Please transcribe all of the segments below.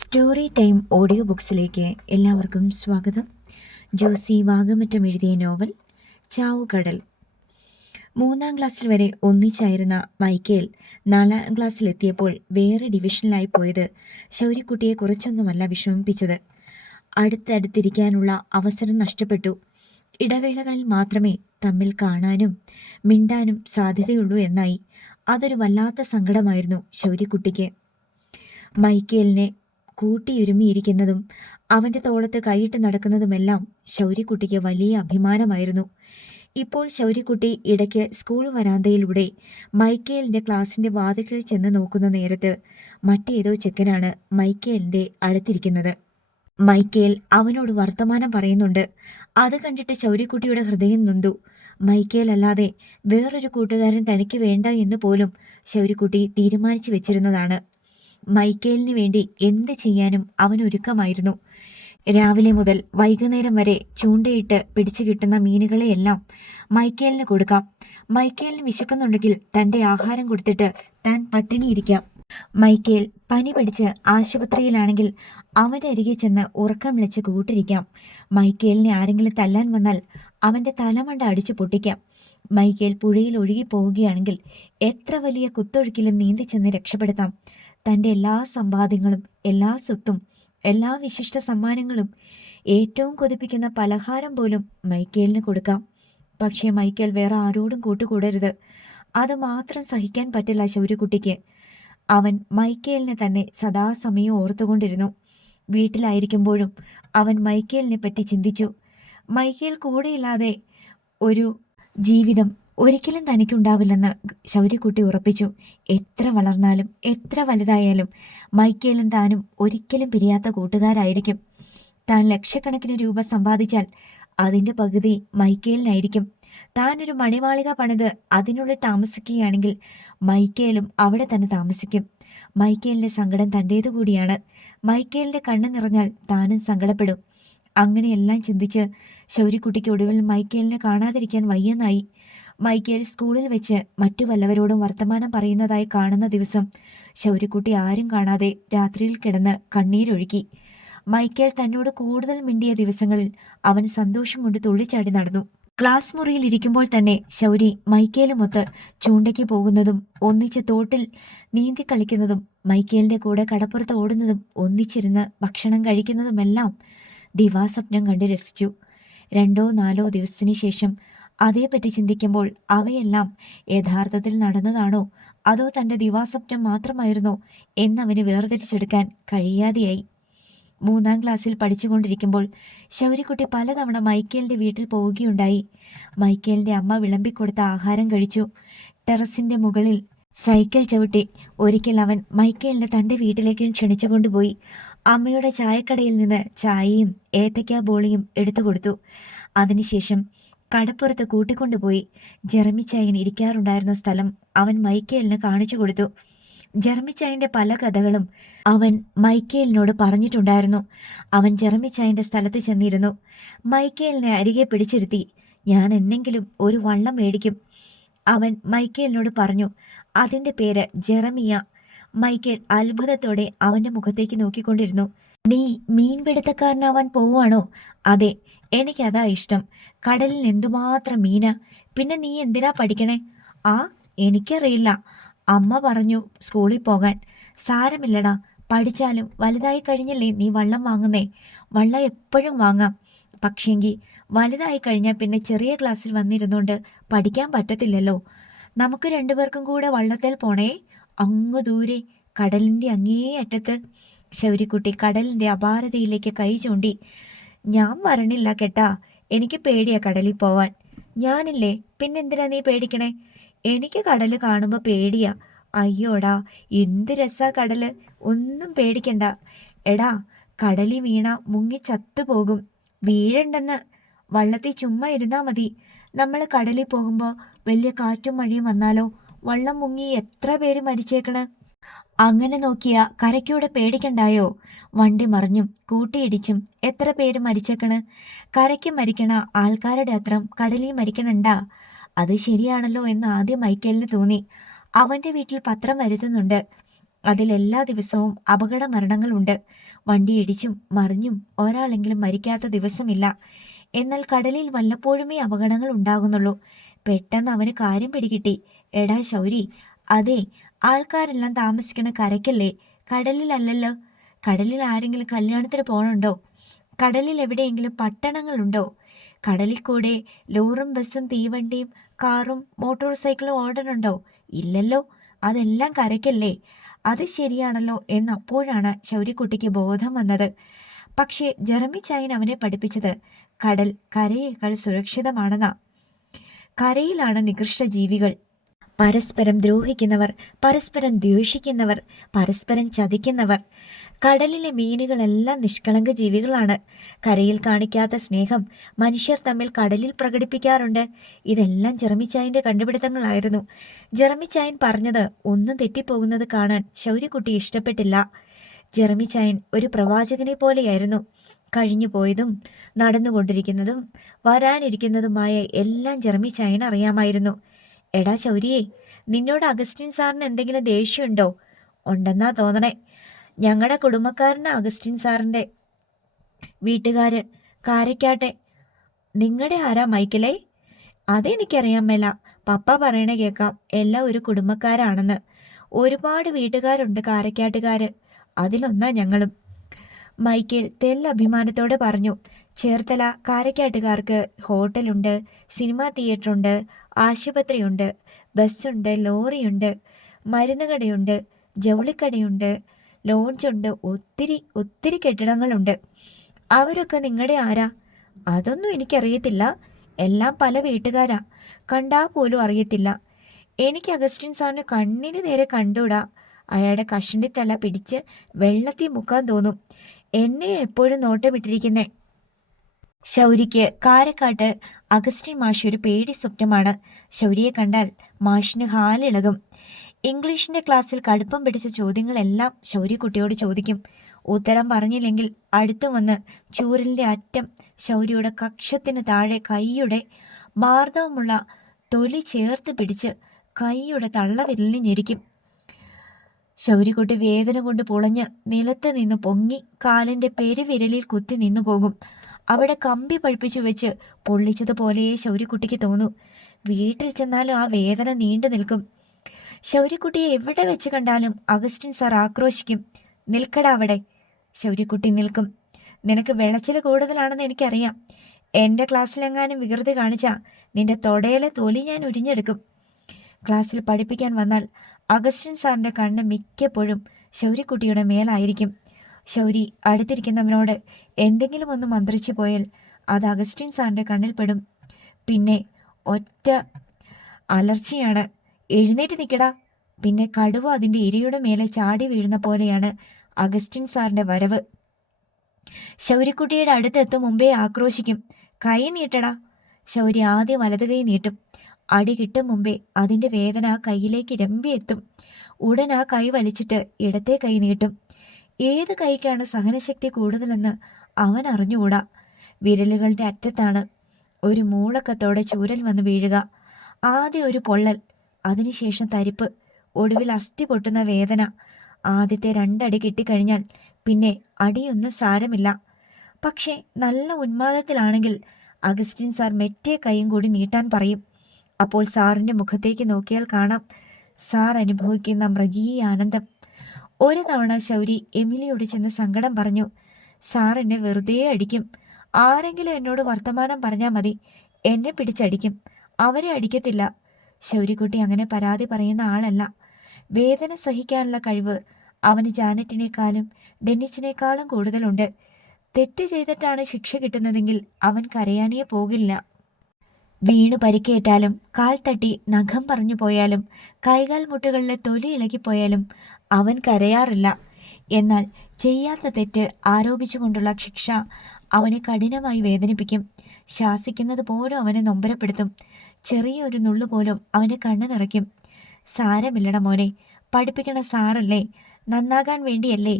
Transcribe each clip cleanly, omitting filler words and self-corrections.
Story time audio ബുക്സിലേക്ക് എല്ലാവർക്കും സ്വാഗതം. ജോസി വാഗമറ്റം എഴുതിയ നോവൽ ചാവുകടൽ. 3-ാം ക്ലാസ്സിൽ വരെ ഒന്നിച്ചായിരുന്ന മൈക്കേൽ 4-ാം ക്ലാസ്സിലെത്തിയപ്പോൾ വേറെ ഡിവിഷനിലായി പോയത് ശൗര്യക്കുട്ടിയെ കുറച്ചൊന്നുമല്ല വിഷമിപ്പിച്ചത്. അടുത്തടുത്തിരിക്കാനുള്ള അവസരം നഷ്ടപ്പെട്ടു. ഇടവേളകളിൽ മാത്രമേ തമ്മിൽ കാണാനും മിണ്ടാനും സാധ്യതയുള്ളൂ എന്നായി. അതൊരു വല്ലാത്ത സങ്കടമായിരുന്നു ശൗര്യക്കുട്ടിക്ക്. മൈക്കേലിനെ കൂട്ടിയുരുമിയിരിക്കുന്നതും അവൻ്റെ തോളത്ത് കൈയിട്ട് നടക്കുന്നതുമെല്ലാം ശൗര്യക്കുട്ടിക്ക് വലിയ അഭിമാനമായിരുന്നു. ഇപ്പോൾ ശൗര്യക്കുട്ടി ഇടയ്ക്ക് സ്കൂൾ വരാന്തയിലൂടെ മൈക്കേലിൻ്റെ ക്ലാസിൻ്റെ വാതിൽക്കൽ ചെന്ന് നോക്കുന്ന നേരത്ത് മറ്റേതോ ചെക്കനാണ് മൈക്കേലിൻ്റെ അടുത്തിരിക്കുന്നത്. മൈക്കേൽ അവനോട് വർത്തമാനം പറയുന്നുണ്ട്. അത് കണ്ടിട്ട് ശൗര്യക്കുട്ടിയുടെ ഹൃദയം നൊന്തു. മൈക്കേൽ അല്ലാതെ വേറൊരു കൂട്ടുകാരൻ തനിക്ക് വേണ്ട എന്ന് പോലും ശൗര്യക്കുട്ടി തീരുമാനിച്ചു വെച്ചിരുന്നതാണ്. മൈക്കേലിന് വേണ്ടി എന്ത് ചെയ്യാനും അവൻ ഒരുക്കമായിരുന്നു. രാവിലെ മുതൽ വൈകുന്നേരം വരെ ചൂണ്ടയിട്ട് പിടിച്ചു കിട്ടുന്ന മീനുകളെയെല്ലാം മൈക്കേലിന് കൊടുക്കാം. മൈക്കേലിന് വിശക്കുന്നുണ്ടെങ്കിൽ തൻ്റെ ആഹാരം കൊടുത്തിട്ട് താൻ പട്ടിണിയിരിക്കാം. മൈക്കേൽ പനി പിടിച്ച് ആശുപത്രിയിലാണെങ്കിൽ അവൻ്റെ അരികെ ചെന്ന് ഉറക്കം വിളിച്ച് കൂട്ടിരിക്കാം. മൈക്കേലിനെ ആരെങ്കിലും തല്ലാൻ വന്നാൽ അവൻ്റെ തലമണ്ട അടിച്ചു പൊട്ടിക്കാം. മൈക്കേൽ പുഴയിൽ ഒഴുകി പോവുകയാണെങ്കിൽ എത്ര വലിയ കുത്തൊഴുക്കിലും നീന്തി ചെന്ന് രക്ഷപ്പെടുത്താം. തൻ്റെ എല്ലാ സമ്പാദ്യങ്ങളും, എല്ലാ സ്വത്തും, എല്ലാ വിശിഷ്ട സമ്മാനങ്ങളും, ഏറ്റവും കൊതിപ്പിക്കുന്ന പലഹാരം പോലും മൈക്കേലിന് കൊടുക്കാം. പക്ഷേ മൈക്കേൽ വേറെ ആരോടും കൂട്ടുകൂടരുത്. അത് മാത്രം സഹിക്കാൻ പറ്റില്ല ശൗര്യക്കുട്ടിക്ക്. അവൻ മൈക്കേലിനെ തന്നെ സദാസമയം ഓർത്തുകൊണ്ടിരുന്നു. വീട്ടിലായിരിക്കുമ്പോഴും അവൻ മൈക്കേലിനെ പറ്റി ചിന്തിച്ചു. മൈക്കേൽ കൂടെയില്ലാതെ ഒരു ജീവിതം ഒരിക്കലും തനിക്കുണ്ടാവില്ലെന്ന് ശൗര്യക്കുട്ടി ഉറപ്പിച്ചു. എത്ര വളർന്നാലും എത്ര വലുതായാലും മൈക്കേലും താനും ഒരിക്കലും പിരിയാത്ത കൂട്ടുകാരായിരിക്കും. താൻ ലക്ഷക്കണക്കിന് രൂപ സമ്പാദിച്ചാൽ അതിൻ്റെ പകുതി മൈക്കേലിനായിരിക്കും. താനൊരു മണിമാളിക പണിത് അതിനുള്ളിൽ താമസിക്കുകയാണെങ്കിൽ മൈക്കേലും അവിടെ തന്നെ താമസിക്കും. മൈക്കേലിൻ്റെ സങ്കടം തൻ്റേതു കൂടിയാണ്. മൈക്കേലിൻ്റെ കണ്ണ് നിറഞ്ഞാൽ താനും സങ്കടപ്പെടും. അങ്ങനെയെല്ലാം ചിന്തിച്ച് ശൗര്യക്കുട്ടിക്ക് ഒടുവിൽ മൈക്കേലിനെ കാണാതിരിക്കാൻ വയ്യെന്നായി. മൈക്കേൽ സ്കൂളിൽ വെച്ച് മറ്റു വല്ലവരോടും വർത്തമാനം പറയുന്നതായി കാണുന്ന ദിവസം ശൗര്യക്കുട്ടി ആരും കാണാതെ രാത്രിയിൽ കിടന്ന് കണ്ണീരൊഴുക്കി. മൈക്കേൽ തന്നോട് കൂടുതൽ മിണ്ടിയ ദിവസങ്ങളിൽ അവൻ സന്തോഷം കൊണ്ട് തുള്ളിച്ചാടി നടന്നു. ക്ലാസ് മുറിയിൽ ഇരിക്കുമ്പോൾ തന്നെ ശൗരി മൈക്കേലുമൊത്ത് ചൂണ്ടയ്ക്ക് പോകുന്നതും ഒന്നിച്ച് തോട്ടിൽ നീന്തി കളിക്കുന്നതും മൈക്കേലിൻ്റെ കൂടെ കടപ്പുറത്ത് ഓടുന്നതും ഒന്നിച്ചിരുന്ന് ഭക്ഷണം കഴിക്കുന്നതുമെല്ലാം ദിവാസ്വപ്നം കണ്ട് രസിച്ചു. 2-4 ദിവസത്തിന് ശേഷം അതേപ്പറ്റി ചിന്തിക്കുമ്പോൾ അവയെല്ലാം യഥാർത്ഥത്തിൽ നടന്നതാണോ അതോ തൻ്റെ ദിവാസ്വപ്നം മാത്രമായിരുന്നോ എന്നവന് വേർതിരിച്ചെടുക്കാൻ കഴിയാതെയായി. 3-ാം ക്ലാസ്സിൽ പഠിച്ചുകൊണ്ടിരിക്കുമ്പോൾ ശൗര്യക്കുട്ടി പലതവണ മൈക്കേലിൻ്റെ വീട്ടിൽ പോവുകയുണ്ടായി. മൈക്കേലിൻ്റെ അമ്മ വിളമ്പിക്കൊടുത്ത ആഹാരം കഴിച്ചു. ടെറസിൻ്റെ മുകളിൽ സൈക്കിൾ ചവിട്ടി ഒരിക്കൽ അവൻ മൈക്കേലിനെ തൻ്റെ വീട്ടിലേക്ക് ക്ഷണിച്ചു കൊണ്ടുപോയി. അമ്മയുടെ ചായക്കടയിൽ നിന്ന് ചായയും ഏത്തയ്ക്ക ബോളിയും എടുത്തു കൊടുത്തു. അതിനുശേഷം കടപ്പുറത്ത് കൂട്ടിക്കൊണ്ടുപോയി ജെറമിച്ചായൻ ഇരിക്കാറുണ്ടായിരുന്ന സ്ഥലം അവൻ മൈക്കേലിന് കാണിച്ചു കൊടുത്തു. ജെറമിച്ചായൻ്റെ പല കഥകളും അവൻ മൈക്കേലിനോട് പറഞ്ഞിട്ടുണ്ടായിരുന്നു. അവൻ ജെറമിച്ചായൻ്റെ സ്ഥലത്ത് ചെന്നിരുന്നു. മൈക്കേലിനെ അരികെ പിടിച്ചിരുത്തി. ഞാൻ എന്നെങ്കിലും ഒരു വള്ളം മേടിക്കും, അവൻ മൈക്കേലിനോട് പറഞ്ഞു. അതിൻ്റെ പേര് ജെറമിയ. മൈക്കേൽ അത്ഭുതത്തോടെ അവൻ്റെ മുഖത്തേക്ക് നോക്കിക്കൊണ്ടിരുന്നു. നീ മീൻപിടുത്തക്കാരനാവാൻ പോവുകയാണോ? അതെ, എനിക്കതാ ഇഷ്ടം. കടലിൽ എന്തുമാത്രം മീനാ. പിന്നെ നീ എന്തിനാ പഠിക്കണേ? ആ, എനിക്കറിയില്ല. അമ്മ പറഞ്ഞു സ്കൂളിൽ പോകാൻ. സാരമില്ലടാ, പഠിച്ചാലും വലുതായി കഴിഞ്ഞില്ലേ നീ വള്ളം വാങ്ങുന്നേ. വള്ളം എപ്പോഴും വാങ്ങാം. പക്ഷേങ്കിൽ വലുതായി കഴിഞ്ഞാൽ പിന്നെ ചെറിയ ക്ലാസ്സിൽ വന്നിരുന്നുകൊണ്ട് പഠിക്കാൻ പറ്റത്തില്ലല്ലോ. നമുക്ക് 2 പേർക്കും കൂടെ വള്ളത്തിൽ പോണേ, അങ്ങ് ദൂരെ കടലിൻ്റെ അങ്ങേ അറ്റത്ത്. ശൗര്യക്കുട്ടി കടലിൻ്റെ അപാരതയിലേക്ക് കൈ ചൂണ്ടി. ഞാൻ വരണില്ല കേട്ടാ, എനിക്ക് പേടിയാ കടലിൽ പോവാൻ. ഞാനില്ലേ, പിന്നെന്തിനാ നീ പേടിക്കണേ? എനിക്ക് കടൽ കാണുമ്പോൾ പേടിയാ. അയ്യോടാ, എന്ത് രസാ കടല്. ഒന്നും പേടിക്കണ്ട. എടാ, കടലിൽ വീണ മുങ്ങി ചത്തുപോകും. വീഴണ്ടെന്ന്. വള്ളത്തിൽ ചുമ്മാ ഇരുന്നാൽ മതി. നമ്മൾ കടലിൽ പോകുമ്പോൾ വലിയ കാറ്റും മഴയും വന്നാലോ, വള്ളം മുങ്ങി എത്ര പേര് മരിച്ചേക്കണ്. അങ്ങനെ നോക്കിയാ കരയ്ക്കൂടെ പേടിക്കണ്ടായോ? വണ്ടി മറിഞ്ഞും കൂട്ടിയിടിച്ചും എത്ര പേര് മരിച്ചേക്കണ്. കരയ്ക്ക് മരിക്കണ ആൾക്കാരുടെ അത്രം കടലിൽ മരിക്കണണ്ടാ? അത് ശരിയാണല്ലോ എന്ന് ആദ്യം മൈക്കേലിന് തോന്നി. അവൻ്റെ വീട്ടിൽ പത്രം വരുത്തുന്നുണ്ട്. അതിലെല്ലാ ദിവസവും അപകട മരണങ്ങളുണ്ട്. വണ്ടിയിടിച്ചും മറിഞ്ഞും ഒരാളെങ്കിലും മരിക്കാത്ത ദിവസമില്ല. എന്നാൽ കടലിൽ വല്ലപ്പോഴുമേ അപകടങ്ങൾ ഉണ്ടാകുന്നുള്ളൂ. പെട്ടെന്ന് അവന് കാര്യം പിടികിട്ടി. എടാ ശൗരി, അതെ, ആൾക്കാരെല്ലാം താമസിക്കണ കരയ്ക്കല്ലേ, കടലിലല്ലല്ലോ. കടലിൽ ആരെങ്കിലും കല്യാണത്തിന് പോകണുണ്ടോ? കടലിൽ എവിടെയെങ്കിലും പട്ടണങ്ങളുണ്ടോ? കടലിൽ കൂടെ ലോറും ബസ്സും തീവണ്ടിയും കാറും മോട്ടോർ സൈക്കിളും ഓടണുണ്ടോ? ഇല്ലല്ലോ. അതെല്ലാം കരയ്ക്കല്ലേ. അത് ശരിയാണല്ലോ എന്നപ്പോഴാണ് ശൗര്യക്കുട്ടിക്ക് ബോധം വന്നത്. പക്ഷേ ജെറമി ചായൻ അവനെ പഠിപ്പിച്ചത് കടൽ കരയേക്കാൾ സുരക്ഷിതമാണെന്നാ. കരയിലാണ് നികൃഷ്ട ജീവികൾ, പരസ്പരം ദ്രോഹിക്കുന്നവർ, പരസ്പരം ദ്വേഷിക്കുന്നവർ, പരസ്പരം ചതിക്കുന്നവർ. കടലിലെ മീനുകളെല്ലാം നിഷ്കളങ്ക ജീവികളാണ്. കരയിൽ കാണിക്കാത്ത സ്നേഹം മനുഷ്യർ തമ്മിൽ കടലിൽ പ്രകടിപ്പിക്കാറുണ്ട്. ഇതെല്ലാം ജെറമി ചായൻ്റെ കണ്ടുപിടുത്തങ്ങളായിരുന്നു. ജെറമി ചായൻ പറഞ്ഞത് ഒന്നും തെറ്റിപ്പോകുന്നത് കാണാൻ ശൗര്യക്കുട്ടി ഇഷ്ടപ്പെട്ടില്ല. ജെറമി ചായൻ ഒരു പ്രവാചകനെ പോലെയായിരുന്നു. കഴിഞ്ഞു പോയതും നടന്നുകൊണ്ടിരിക്കുന്നതും വരാനിരിക്കുന്നതുമായ എല്ലാം ജെറമി ചായൻ അറിയാമായിരുന്നു. എടാ ശൗരിയെ, നിന്നോട് അഗസ്റ്റിൻ സാറിന് എന്തെങ്കിലും ദേഷ്യമുണ്ടോ? ഉണ്ടെന്നാ തോന്നണേ. ഞങ്ങളുടെ കുടുംബക്കാരന് അഗസ്റ്റിൻ സാറിൻ്റെ വീട്ടുകാര് കാരക്കാട്ടെ. നിങ്ങളുടെ ആരാ മൈക്കിളേ? അതെനിക്കറിയാൻ മേല. പപ്പ പറയണ കേൾക്കാം എല്ലാം ഒരു കുടുംബക്കാരാണെന്ന്. ഒരുപാട് വീട്ടുകാരുണ്ട് കാരക്കാട്ടുകാർ, അതിലൊന്നാ ഞങ്ങളും. മൈക്കിൾ തെല്ലഭിമാനത്തോടെ പറഞ്ഞു. ചേർത്തല കാരക്കാട്ടുകാർക്ക് ഹോട്ടലുണ്ട്, സിനിമാ തിയേറ്ററുണ്ട്, ആശുപത്രിയുണ്ട്, ബസ്സുണ്ട്, ലോറിയുണ്ട്, മരുന്ന് കടയുണ്ട്, ജൗളിക്കടയുണ്ട്, ലോഡ്ജുണ്ട്, ഒത്തിരി ഒത്തിരി കെട്ടിടങ്ങളുണ്ട്. അവരൊക്കെ നിങ്ങളുടെ ആരാ? അതൊന്നും എനിക്കറിയത്തില്ല. എല്ലാം പല വീട്ടുകാരാ. കണ്ടാൽ പോലും അറിയത്തില്ല. എനിക്ക് അഗസ്റ്റിൻ സാറിന് കണ്ണിന് നേരെ കണ്ടൂടാ. അയാളുടെ കഷണ്ടിത്തല പിടിച്ച് വെള്ളത്തിൽ മുക്കാൻ തോന്നും. എന്നെ എപ്പോഴും നോട്ടമിട്ടിരിക്കുന്നേ. ശൗരിക്ക് കാരക്കാട്ട് അഗസ്റ്റിൻ മാഷ് ഒരു പേടി സ്വപ്നമാണ്. ശൗരിയെ കണ്ടാൽ മാഷിന് ഹാലിളകും. ഇംഗ്ലീഷിൻ്റെ ക്ലാസ്സിൽ കടുപ്പം പിടിച്ച ചോദ്യങ്ങളെല്ലാം ശൗര്യക്കുട്ടിയോട് ചോദിക്കും. ഉത്തരം പറഞ്ഞില്ലെങ്കിൽ അടുത്തു വന്ന് ചൂരലിൻ്റെ അറ്റം ശൗര്യയുടെ കക്ഷത്തിന് താഴെ കൈയുടെ മാർദ്ദവമുള്ള തൊലി ചേർത്ത് പിടിച്ച് കൈയുടെ തള്ളവിരലിന് ഞെരിക്കും. ശൗര്യക്കുട്ടി വേദന കൊണ്ട് പുളഞ്ഞ് നിലത്ത് നിന്ന് പൊങ്ങി കാലിൻ്റെ പെരുവിരലിൽ കുത്തി നിന്നു പോകും. അവിടെ കമ്പി പഴിപ്പിച്ചു വെച്ച് പൊള്ളിച്ചതുപോലെയേ ശൗര്യക്കുട്ടിക്ക് തോന്നൂ. വീട്ടിൽ ചെന്നാലും ആ വേദന നീണ്ടു നിൽക്കും. ശൗര്യക്കുട്ടിയെ എവിടെ വെച്ച് കണ്ടാലും അഗസ്റ്റിൻ സാർ ആക്രോശിക്കും. നിൽക്കടാ അവിടെ. ശൗര്യക്കുട്ടി നിൽക്കും. നിനക്ക് വിളച്ചിൽ കൂടുതലാണെന്ന് എനിക്കറിയാം. എൻ്റെ ക്ലാസ്സിലെങ്ങാനും വികൃതി കാണിച്ചാൽ നിന്റെ തൊടയിലെ തൊലി ഞാൻ ഉരിഞ്ഞെടുക്കും. ക്ലാസ്സിൽ പഠിപ്പിക്കാൻ വന്നാൽ അഗസ്റ്റിൻ സാറിൻ്റെ കണ്ണ് മിക്കപ്പോഴും ശൗര്യക്കുട്ടിയുടെ മേലായിരിക്കും. ശൗരി അടുത്തിരിക്കുന്നവനോട് എന്തെങ്കിലും ഒന്ന് മന്ത്രിച്ചു പോയാൽ അത് അഗസ്റ്റിൻ സാറിൻ്റെ കണ്ണിൽപ്പെടും. പിന്നെ ഒറ്റ അലർച്ചയാണ്. എഴുന്നേറ്റ് നിൽക്കടാ. പിന്നെ കടുവ അതിൻ്റെ ഇരയുടെ മേലെ ചാടി വീഴുന്ന പോലെയാണ് അഗസ്റ്റിൻ സാറിൻ്റെ വരവ്. ശൗര്യക്കുട്ടിയുടെ അടുത്തെത്തും മുമ്പേ ആക്രോശിക്കും. കൈ നീട്ടടാ. ശൗര്യ ആദ്യം വലത് കൈ നീട്ടും. അടി കിട്ടും മുമ്പേ അതിൻ്റെ വേദന ആ കൈയിലേക്ക് രമ്പിയെത്തും. ഉടൻ ആ കൈ വലിച്ചിട്ട് ഇടത്തെ കൈ നീട്ടും. ഏത് കൈക്കാണ് സഹനശക്തി കൂടുതലെന്ന് അവൻ അറിഞ്ഞുകൂടാ. വിരലുകളുടെ അറ്റത്താണ് ഒരു മൂളക്കത്തോടെ ചൂരൽ വന്ന് വീഴുക. ആദ്യം ഒരു പൊള്ളൽ, അതിനുശേഷം തരിപ്പ്, ഒടുവിൽ അസ്ഥി പൊട്ടുന്ന വേദന. ആദ്യത്തെ 2 അടി കിട്ടിക്കഴിഞ്ഞാൽ പിന്നെ അടിയൊന്നും സാരമില്ല. പക്ഷേ നല്ല ഉന്മാദത്തിലാണെങ്കിൽ അഗസ്റ്റിൻ സാർ മെറ്റേ കൈയും കൂടി നീട്ടാൻ പറയും. അപ്പോൾ സാറിൻ്റെ മുഖത്തേക്ക് നോക്കിയാൽ കാണാം സാർ അനുഭവിക്കുന്ന മൃഗീയ ആനന്ദം. ഒരു തവണ ശൗരി എമിലിയോട് ചെന്ന് സങ്കടം പറഞ്ഞു. സാർ എന്നെ വെറുതെ അടിക്കും. ആരെങ്കിലും എന്നോട് വർത്തമാനം പറഞ്ഞാൽ മതി, എന്നെ പിടിച്ചടിക്കും. അവരെ അടിക്കത്തില്ല. ശൗര്യക്കുട്ടി അങ്ങനെ പരാതി പറയുന്ന ആളല്ല. വേദന സഹിക്കാനുള്ള കഴിവ് അവന് ജാനറ്റിനേക്കാളും ഡെന്നിസിനേക്കാളും കൂടുതലുണ്ട്. തെറ്റ് ചെയ്തിട്ടാണ് ശിക്ഷ കിട്ടുന്നതെങ്കിൽ അവൻ കരയാനേ പോകില്ല. വീണു പരിക്കേറ്റാലും, കാൽ തട്ടി നഖം പറഞ്ഞു പോയാലും, കൈകാൽ മുട്ടുകളിലെ തൊലി ഇളകിപ്പോയാലും അവൻ കരയാറില്ല. എന്നാൽ ചെയ്യാത്ത തെറ്റ് ആരോപിച്ചുകൊണ്ടുള്ള ശിക്ഷ അവനെ കഠിനമായി വേദനിപ്പിക്കും. ശാസിക്കുന്നത് പോലും അവനെ നൊമ്പരപ്പെടുത്തും. ചെറിയൊരു നുള്ളു പോലും അവൻ്റെ കണ്ണ് നിറയ്ക്കും. സാരമില്ലട മോനെ, പഠിപ്പിക്കണ സാറല്ലേ, നന്നാകാൻ വേണ്ടിയല്ലേ.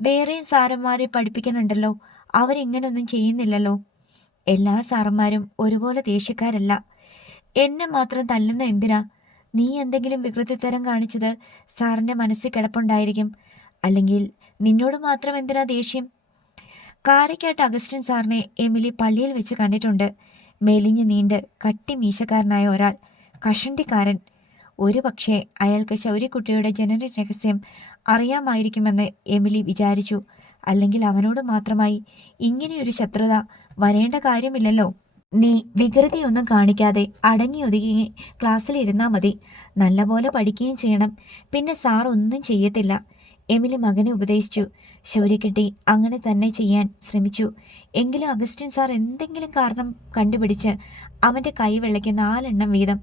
വേറെയും സാറന്മാരെ പഠിപ്പിക്കണുണ്ടല്ലോ, അവരിങ്ങനൊന്നും ചെയ്യുന്നില്ലല്ലോ. എല്ലാ സാറന്മാരും ഒരുപോലെ ദേഷ്യക്കാരല്ല. എന്നെ മാത്രം തല്ലുന്ന എന്തിനാ? നീ എന്തെങ്കിലും വികൃതിത്തരം കാണിച്ചത് സാറിൻ്റെ മനസ്സിൽ കിടപ്പുണ്ടായിരിക്കും. അല്ലെങ്കിൽ നിന്നോട് മാത്രം എന്തിനാ ദേഷ്യം? കാരയ്ക്കാട്ട് അഗസ്റ്റിൻ സാറിനെ എമിലി പള്ളിയിൽ വെച്ച് കണ്ടിട്ടുണ്ട്. മെലിഞ്ഞു നീണ്ട് കട്ടി മീശക്കാരനായ ഒരാൾ, കഷണ്ടിക്കാരൻ. ഒരു പക്ഷേ അയാൾക്ക് ശൗര്യക്കുട്ടിയുടെ ജനന രഹസ്യം അറിയാമായിരിക്കുമെന്ന് എമിലി വിചാരിച്ചു. അല്ലെങ്കിൽ അവനോട് മാത്രമായി ഇങ്ങനെയൊരു ശത്രുത വരേണ്ട കാര്യമില്ലല്ലോ. നീ വികൃതിയൊന്നും കാണിക്കാതെ അടങ്ങിയൊതുങ്ങി ക്ലാസ്സിലിരുന്നാൽ മതി. നല്ലപോലെ പഠിക്കുകയും ചെയ്യണം. പിന്നെ സാർ ഒന്നും ചെയ്യത്തില്ല, എമിലി മകനെ ഉപദേശിച്ചു. ശൗര്യക്കുട്ടി അങ്ങനെ തന്നെ ചെയ്യാൻ ശ്രമിച്ചു. എങ്കിലും അഗസ്റ്റിൻ സാർ എന്തെങ്കിലും കാരണം കണ്ടുപിടിച്ച് അവൻ്റെ കൈവെള്ളയ്ക്ക് 4 എണ്ണം വീതം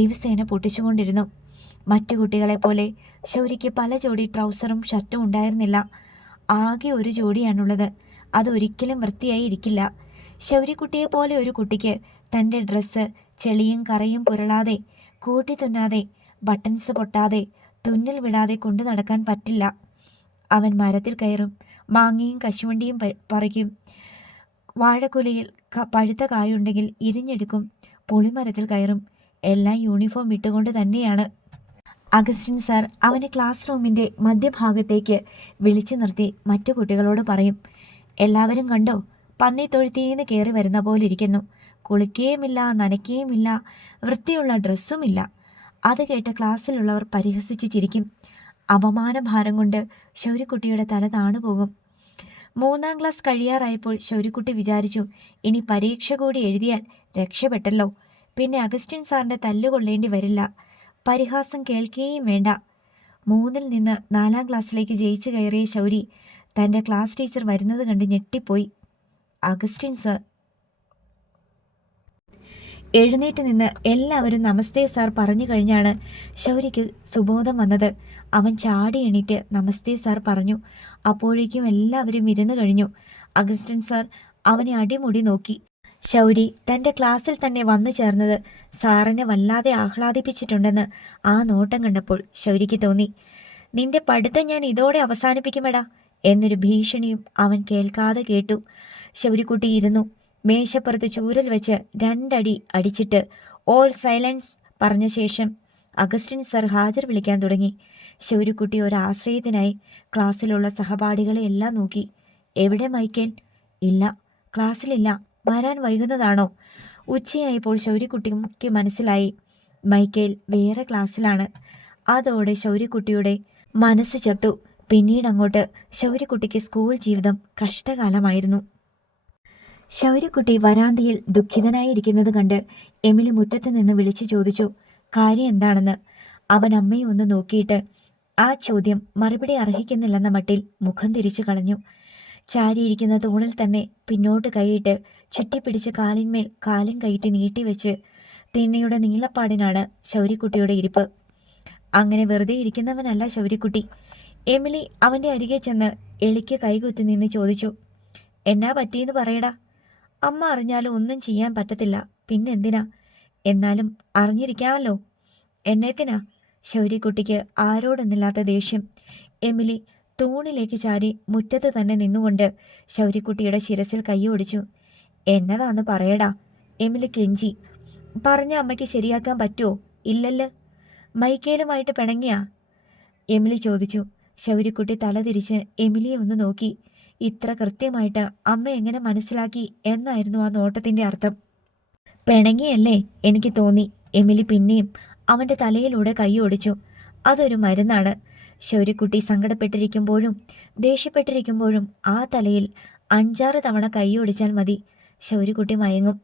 ദിവസേന പൊട്ടിച്ചുകൊണ്ടിരുന്നു. മറ്റു കുട്ടികളെപ്പോലെ ശൗര്യയ്ക്ക് പല ജോഡി ട്രൗസറും ഷർട്ടും ഉണ്ടായിരുന്നില്ല. ആകെ ഒരു ജോഡിയാണുള്ളത്. അതൊരിക്കലും വൃത്തിയായി ഇരിക്കില്ല. ശൗര്യക്കുട്ടിയെപ്പോലെ ഒരു കുട്ടിക്ക് തൻ്റെ ഡ്രസ്സ് ചെളിയും കറയും പുരളാതെ, കൂട്ടി തുന്നാതെ, ബട്ടൺസ് പൊട്ടാതെ, തുന്നൽ വിടാതെ കൊണ്ടു നടക്കാൻ പറ്റില്ല. അവൻ മരത്തിൽ കയറും, മാങ്ങയും കശുവണ്ടിയും പറിക്കും, വാഴക്കുലയിൽ പഴുത്ത കായുണ്ടെങ്കിൽ ഇരിഞ്ഞെടുക്കും, പുളിമരത്തിൽ കയറും. എല്ലാം യൂണിഫോം ഇട്ടുകൊണ്ട് തന്നെയാണ്. അഗസ്റ്റിൻ സാർ അവനെ ക്ലാസ് റൂമിൻ്റെ മധ്യഭാഗത്തേക്ക് വിളിച്ചു നിർത്തി മറ്റു കുട്ടികളോട് പറയും, എല്ലാവരും കണ്ടോ, പന്നി തൊഴുത്തിന്ന് കയറി വരുന്ന പോലെ ഇരിക്കുന്നു. കുളിക്കുകയുമില്ല, നനയ്ക്കുകയുമില്ല, വൃത്തിയുള്ള ഡ്രസ്സുമില്ല. അത് കേട്ട് ക്ലാസ്സിലുള്ളവർ പരിഹസിച്ച് ചിരിക്കും. അപമാനഭാരം കൊണ്ട് ശൗര്യക്കുട്ടിയുടെ തല താണുപോകും. 3ാം ക്ലാസ് കഴിയാറായപ്പോൾ ശൗര്യക്കുട്ടി വിചാരിച്ചു, ഇനി പരീക്ഷ കൂടി എഴുതിയാൽ രക്ഷപ്പെട്ടല്ലോ. പിന്നെ അഗസ്റ്റിൻ സാറിൻ്റെ തല്ലുകൊള്ളേണ്ടി വരില്ല. പരിഹാസം കേൾക്കുകയും വേണ്ട. 3ൽ നിന്ന് 4ാം ക്ലാസ്സിലേക്ക് ജയിച്ചു കയറിയ ശൗരി തൻ്റെ ക്ലാസ് ടീച്ചർ വരുന്നത് കണ്ട് ഞെട്ടിപ്പോയി. Augustine sir. എഴുന്നേറ്റ് നിന്ന് എല്ലാവരും നമസ്തേ സാർ പറഞ്ഞു കഴിഞ്ഞാണ് ശൗര്യയ്ക്ക് സുബോധം വന്നത്. അവൻ ചാടി എണീറ്റ് നമസ്തേ സാർ പറഞ്ഞു. അപ്പോഴേക്കും എല്ലാവരും ഇരുന്ന് കഴിഞ്ഞു. അഗസ്റ്റിൻ സാർ അവനെ അടിമുടി നോക്കി. ശൗരി തൻ്റെ ക്ലാസ്സിൽ തന്നെ വന്നു ചേർന്നത് സാറിനെ വല്ലാതെ ആഹ്ലാദിപ്പിച്ചിട്ടുണ്ടെന്ന് ആ നോട്ടം കണ്ടപ്പോൾ ശൗരിക്ക് തോന്നി. നിന്റെ പഠിത്തം ഞാൻ ഇതോടെ അവസാനിപ്പിക്കുമെടാ എന്നൊരു ഭീഷണിയും അവൻ കേൾക്കാതെ കേട്ടു. ശൗര്യക്കുട്ടി ഇരുന്നു. മേശപ്പുറത്ത് ചൂരൽ വെച്ച് 2 അടി അടിച്ചിട്ട് ഓൾ സൈലൻസ് പറഞ്ഞ ശേഷം അഗസ്റ്റിൻ സർ ഹാജർ വിളിക്കാൻ തുടങ്ങി. ശൗര്യക്കുട്ടി ഒരാശ്രയത്തിനായി ക്ലാസ്സിലുള്ള സഹപാഠികളെ എല്ലാം നോക്കി. എവിടെ മൈക്കേൽ? ഇല്ല, ക്ലാസ്സിലില്ല. വരാൻ വൈകുന്നതാണോ? ഉച്ചയായപ്പോൾ ശൗര്യക്കുട്ടിക്ക് മനസ്സിലായി മൈക്കേൽ വേറെ ക്ലാസ്സിലാണ്. അതോടെ ശൗര്യക്കുട്ടിയുടെ മനസ്സ് ചത്തു. പിന്നീടങ്ങോട്ട് ശൗര്യക്കുട്ടിക്ക് സ്കൂൾ ജീവിതം കഷ്ടകാലമായിരുന്നു. ശൗര്യക്കുട്ടി വരാന്തയിൽ ദുഃഖിതനായിരിക്കുന്നത് കണ്ട് എമിലി മുറ്റത്ത് നിന്ന് വിളിച്ചു ചോദിച്ചു, കാര്യം എന്താണെന്ന്. അവൻ അമ്മയെ ഒന്ന് നോക്കിയിട്ട് ആ ചോദ്യം മറുപടി അർഹിക്കുന്നില്ലെന്ന മട്ടിൽ മുഖം തിരിച്ചു കളഞ്ഞു. ചാരിയിരിക്കുന്ന തൂണിൽ തന്നെ പിന്നോട്ട് കൈയിട്ട് ചുറ്റിപ്പിടിച്ച് കാലിന്മേൽ കാലും കയറ്റി നീട്ടിവെച്ച് തിണ്ണയുടെ നീളപ്പാടിനാണ് ശൗര്യക്കുട്ടിയുടെ ഇരിപ്പ്. അങ്ങനെ വെറുതെ ഇരിക്കുന്നവനല്ല ശൗര്യക്കുട്ടി. എമിലി അവൻ്റെ അരികെ ചെന്ന് എളിക്ക് കൈകുത്തി നിന്ന് ചോദിച്ചു, എന്നാ പറ്റിയെന്ന് പറയടാ. അമ്മ അറിഞ്ഞാലും ഒന്നും ചെയ്യാൻ പറ്റത്തില്ല, പിന്നെന്തിനാ? എന്നാലും അറിഞ്ഞിരിക്കാമല്ലോ. എന്നേത്തിനാ? ശൗര്യക്കുട്ടിക്ക് ആരോടൊന്നില്ലാത്ത ദേഷ്യം. എമിലി തൂണിലേക്ക് ചാരി മുറ്റത്ത് തന്നെ നിന്നുകൊണ്ട് ശൗര്യക്കുട്ടിയുടെ ശിരസിൽ കൈയോടിച്ചു. എന്നതാന്ന് പറയടാ, എമിലി കെഞ്ചി. പറഞ്ഞ അമ്മയ്ക്ക് ശരിയാക്കാൻ പറ്റുമോ? ഇല്ലല്ലോ. മൈക്കേലുമായിട്ട് പിണങ്ങിയാ? എമിലി ചോദിച്ചു. ശൗര്യക്കുട്ടി തലതിരിച്ച് എമിലിയെ ഒന്ന് നോക്കി. ഇത്ര കൃത്യമായിട്ട് അമ്മ എങ്ങനെ മനസ്സിലാക്കി എന്നായിരുന്നു ആ നോട്ടത്തിൻ്റെ അർത്ഥം. പിണങ്ങിയല്ലേ എനിക്ക് തോന്നി. എമിലി പിന്നെയും അവൻ്റെ തലയിലൂടെ കൈയോടിച്ചു. അതൊരു മരുന്നാണ്. ശൗര്യക്കുട്ടി സങ്കടപ്പെട്ടിരിക്കുമ്പോഴും ദേഷ്യപ്പെട്ടിരിക്കുമ്പോഴും ആ തലയിൽ 5-6 തവണ കൈയോടിച്ചാൽ മതി, ശൗര്യക്കുട്ടി മയങ്ങും.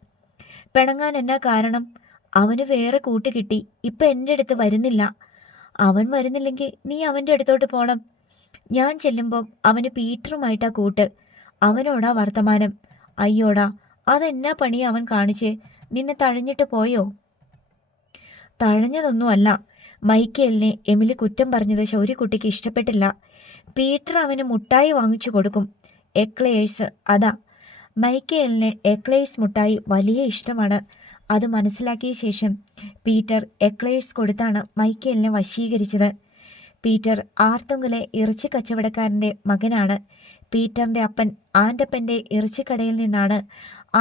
പിണങ്ങാൻ എന്നാ കാരണം? അവന് വേറെ കൂട്ട് കിട്ടി. ഇപ്പം എൻ്റെ അടുത്ത് വരുന്നില്ല. അവൻ വരുന്നില്ലെങ്കിൽ നീ അവൻ്റെ അടുത്തോട്ട് പോണം. ഞാൻ ചെല്ലുമ്പം അവന് പീറ്ററുമായിട്ടാ കൂട്ട്. അവനോടാ വർത്തമാനം. അയ്യോടാ, അതെന്നാ പണി അവൻ കാണിച്ച്? നിന്നെ തഴഞ്ഞിട്ട് പോയോ? തഴഞ്ഞതൊന്നുമല്ല. മൈക്കേലിനെ എമിലി കുറ്റം പറഞ്ഞത് ശൗര്യക്കുട്ടിക്ക് ഇഷ്ടപ്പെട്ടില്ല. പീറ്റർ അവന് മുട്ടായി വാങ്ങിച്ചു കൊടുക്കും, എക്ലെയേഴ്സ്. അതാ. മൈക്കേലിന് എക്ലെയേഴ്സ് മുട്ടായി വലിയ ഇഷ്ടമാണ്. അത് മനസ്സിലാക്കിയ ശേഷം പീറ്റർ എക്ലെയേഴ്സ് കൊടുത്താണ് മൈക്കേലിനെ വശീകരിച്ചത്. പീറ്റർ ആർത്തുങ്കലെ ഇറച്ചി കച്ചവടക്കാരൻ്റെ മകനാണ്. പീറ്ററിൻ്റെ അപ്പൻ ആൻ്റപ്പൻ്റെ ഇറച്ചിക്കടയിൽ നിന്നാണ്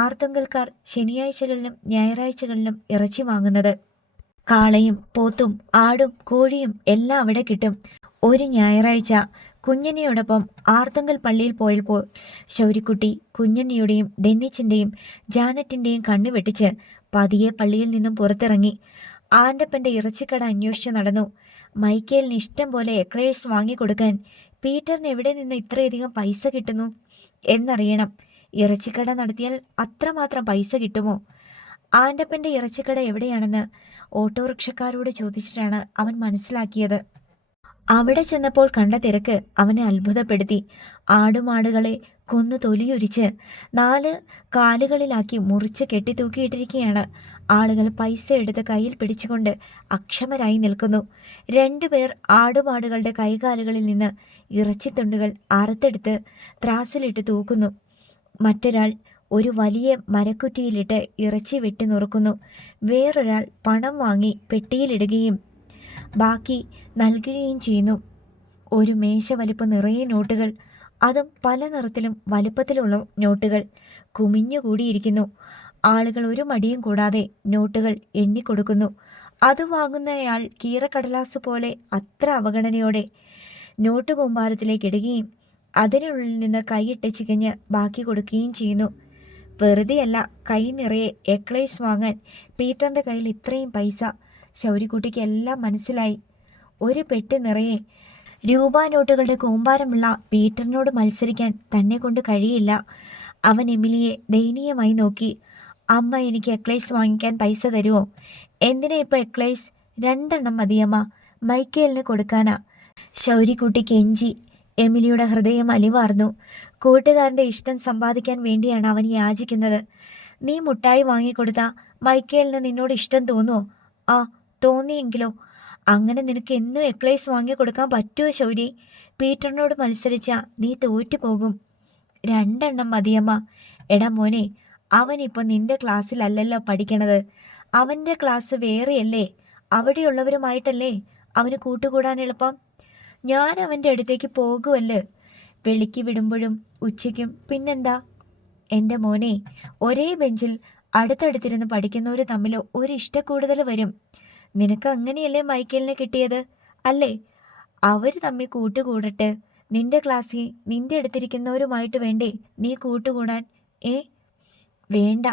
ആർത്തുങ്കൽക്കാർ ശനിയാഴ്ചകളിലും ഞായറാഴ്ചകളിലും ഇറച്ചി വാങ്ങുന്നത്. കാളയും പോത്തും ആടും കോഴിയും എല്ലാം അവിടെ കിട്ടും. ഒരു ഞായറാഴ്ച കുഞ്ഞണ്ണിയോടൊപ്പം ആർത്തുങ്കൽ പള്ളിയിൽ പോയപ്പോൾ ശൗരിക്കുട്ടി കുഞ്ഞണ്ണിയുടെയും ഡെന്നിച്ചിൻ്റെയും ജാനറ്റിൻ്റെയും കണ്ണു വെട്ടിച്ച് പതിയെ പള്ളിയിൽ നിന്നും പുറത്തിറങ്ങി. ആൻ്റപ്പൻ്റെ ഇറച്ചിക്കട അന്വേഷിച്ച് നടന്നു. മൈക്കേലിന് ഇഷ്ടം പോലെ എക്ലേഴ്സ് വാങ്ങിക്കൊടുക്കാൻ പീറ്ററിന് എവിടെ നിന്ന് ഇത്രയധികം പൈസ കിട്ടുന്നു എന്നറിയണം. ഇറച്ചിക്കട നടത്തിയാൽ അത്രമാത്രം പൈസ കിട്ടുമോ? ആൻ്റപ്പൻ്റെ ഇറച്ചിക്കട എവിടെയാണെന്ന് ഓട്ടോറിക്ഷക്കാരോട് ചോദിച്ചിട്ടാണ് അവൻ മനസ്സിലാക്കിയത്. അവിടെ ചെന്നപ്പോൾ കണ്ട തിരക്ക് അവനെ അത്ഭുതപ്പെടുത്തി. ആടുമാടുകളെ കൊന്നു തൊലിയൊരിച്ച് 4 കാലുകളിലാക്കി മുറിച്ച് കെട്ടിത്തൂക്കിയിട്ടിരിക്കുകയാണ്. ആളുകൾ പൈസ എടുത്ത് കയ്യിൽ പിടിച്ചുകൊണ്ട് അക്ഷമരായി നിൽക്കുന്നു. 2 പേർ ആടുമാടുകളുടെ കൈകാലുകളിൽ നിന്ന് ഇറച്ചിത്തുണ്ടുകൾ അറുത്തെടുത്ത് ത്രാസിലിട്ട് തൂക്കുന്നു. മറ്റൊരാൾ ഒരു വലിയ മരക്കുറ്റിയിലിട്ട് ഇറച്ചി വെട്ടി നുറുക്കുന്നു. വേറൊരാൾ പണം വാങ്ങി പെട്ടിയിലിടുകയും ബാക്കി നൽകുകയും ചെയ്യുന്നു. ഒരു മേശ വലിപ്പം നിറയെ നോട്ടുകൾ, അതും പല നിറത്തിലും വലുപ്പത്തിലുള്ള നോട്ടുകൾ കുമിഞ്ഞുകൂടിയിരിക്കുന്നു. ആളുകൾ ഒരു മടിയും കൂടാതെ നോട്ടുകൾ എണ്ണിക്കൊടുക്കുന്നു. അത് വാങ്ങുന്നയാൾ കീറക്കടലാസ് പോലെ അത്ര അവഗണനയോടെ നോട്ട് കൂമ്പാരത്തിലേക്ക് ഇടുകയും അതിനുള്ളിൽ നിന്ന് കൈയിട്ട് ചികഞ്ഞ് ബാക്കി കൊടുക്കുകയും ചെയ്യുന്നു. വെറുതെയല്ല കൈ നിറയെ എക്ലേഴ്സ് വാങ്ങാൻ പീറ്ററിൻ്റെ കയ്യിൽ ഇത്രയും പൈസ. ശൗരിക്കുട്ടിക്ക് എല്ലാം മനസ്സിലായി. ഒരു പെട്ടി നിറയെ രൂപാ നോട്ടുകളുടെ കൂമ്പാരമുള്ള പീറ്ററിനോട് മത്സരിക്കാൻ തന്നെ കൊണ്ട് കഴിയില്ല. അവൻ എമിലിയെ ദയനീയമായി നോക്കി. അമ്മ എനിക്ക് എക്ലേഴ്സ് വാങ്ങിക്കാൻ പൈസ തരുമോ? എന്തിനാ ഇപ്പോൾ എക്ലേഴ്സ്? 2 എണ്ണം മതിയമ്മ, മൈക്കേലിന് കൊടുക്കാനാ. ശൗരിക്കുട്ടി കെഞ്ചി. എമിലിയുടെ ഹൃദയം അലിവാർന്നു. കൂട്ടുകാരൻ്റെ ഇഷ്ടം സമ്പാദിക്കാൻ വേണ്ടിയാണ് അവൻ യാചിക്കുന്നത്. നീ മുട്ടായി വാങ്ങിക്കൊടുത്താ മൈക്കേലിന് നിന്നോട് ഇഷ്ടം തോന്നുമോ? ആ, തോന്നിയെങ്കിലോ? അങ്ങനെ നിനക്ക് എന്നും എക്ലേഴ്സ് വാങ്ങിക്കൊടുക്കാൻ പറ്റുമോ ശൗരി? പീറ്ററിനോട് മത്സരിച്ചാ നീ തോറ്റുപോകും. 2 എണ്ണം മതിയമ്മ. എടാ മോനെ, അവനിപ്പോൾ നിന്റെ ക്ലാസ്സിലല്ലല്ലോ പഠിക്കണത്. അവൻ്റെ ക്ലാസ് വേറെയല്ലേ? അവിടെയുള്ളവരുമായിട്ടല്ലേ അവന് കൂട്ടുകൂടാൻ എളുപ്പം. ഞാൻ അവൻ്റെ അടുത്തേക്ക് പോകുമല്ലേ, വെളിക്ക് വിടുമ്പോഴും ഉച്ചയ്ക്കും. പിന്നെന്താ എൻ്റെ മോനെ, ഒരേ ബെഞ്ചിൽ അടുത്തടുത്തിരുന്ന് പഠിക്കുന്നവർ തമ്മിൽ ഒരു ഇഷ്ടക്കൂടുതൽ വരും. നിനക്ക് അങ്ങനെയല്ലേ മൈക്കേലിനെ കിട്ടിയത് അല്ലേ? അവർ തമ്മിൽ കൂട്ടുകൂടട്ടെ. നിന്റെ ക്ലാസ്സിൽ നിന്റെ അടുത്തിരിക്കുന്നവരുമായിട്ട് വേണ്ടേ നീ കൂട്ടുകൂടാൻ? വേണ്ട.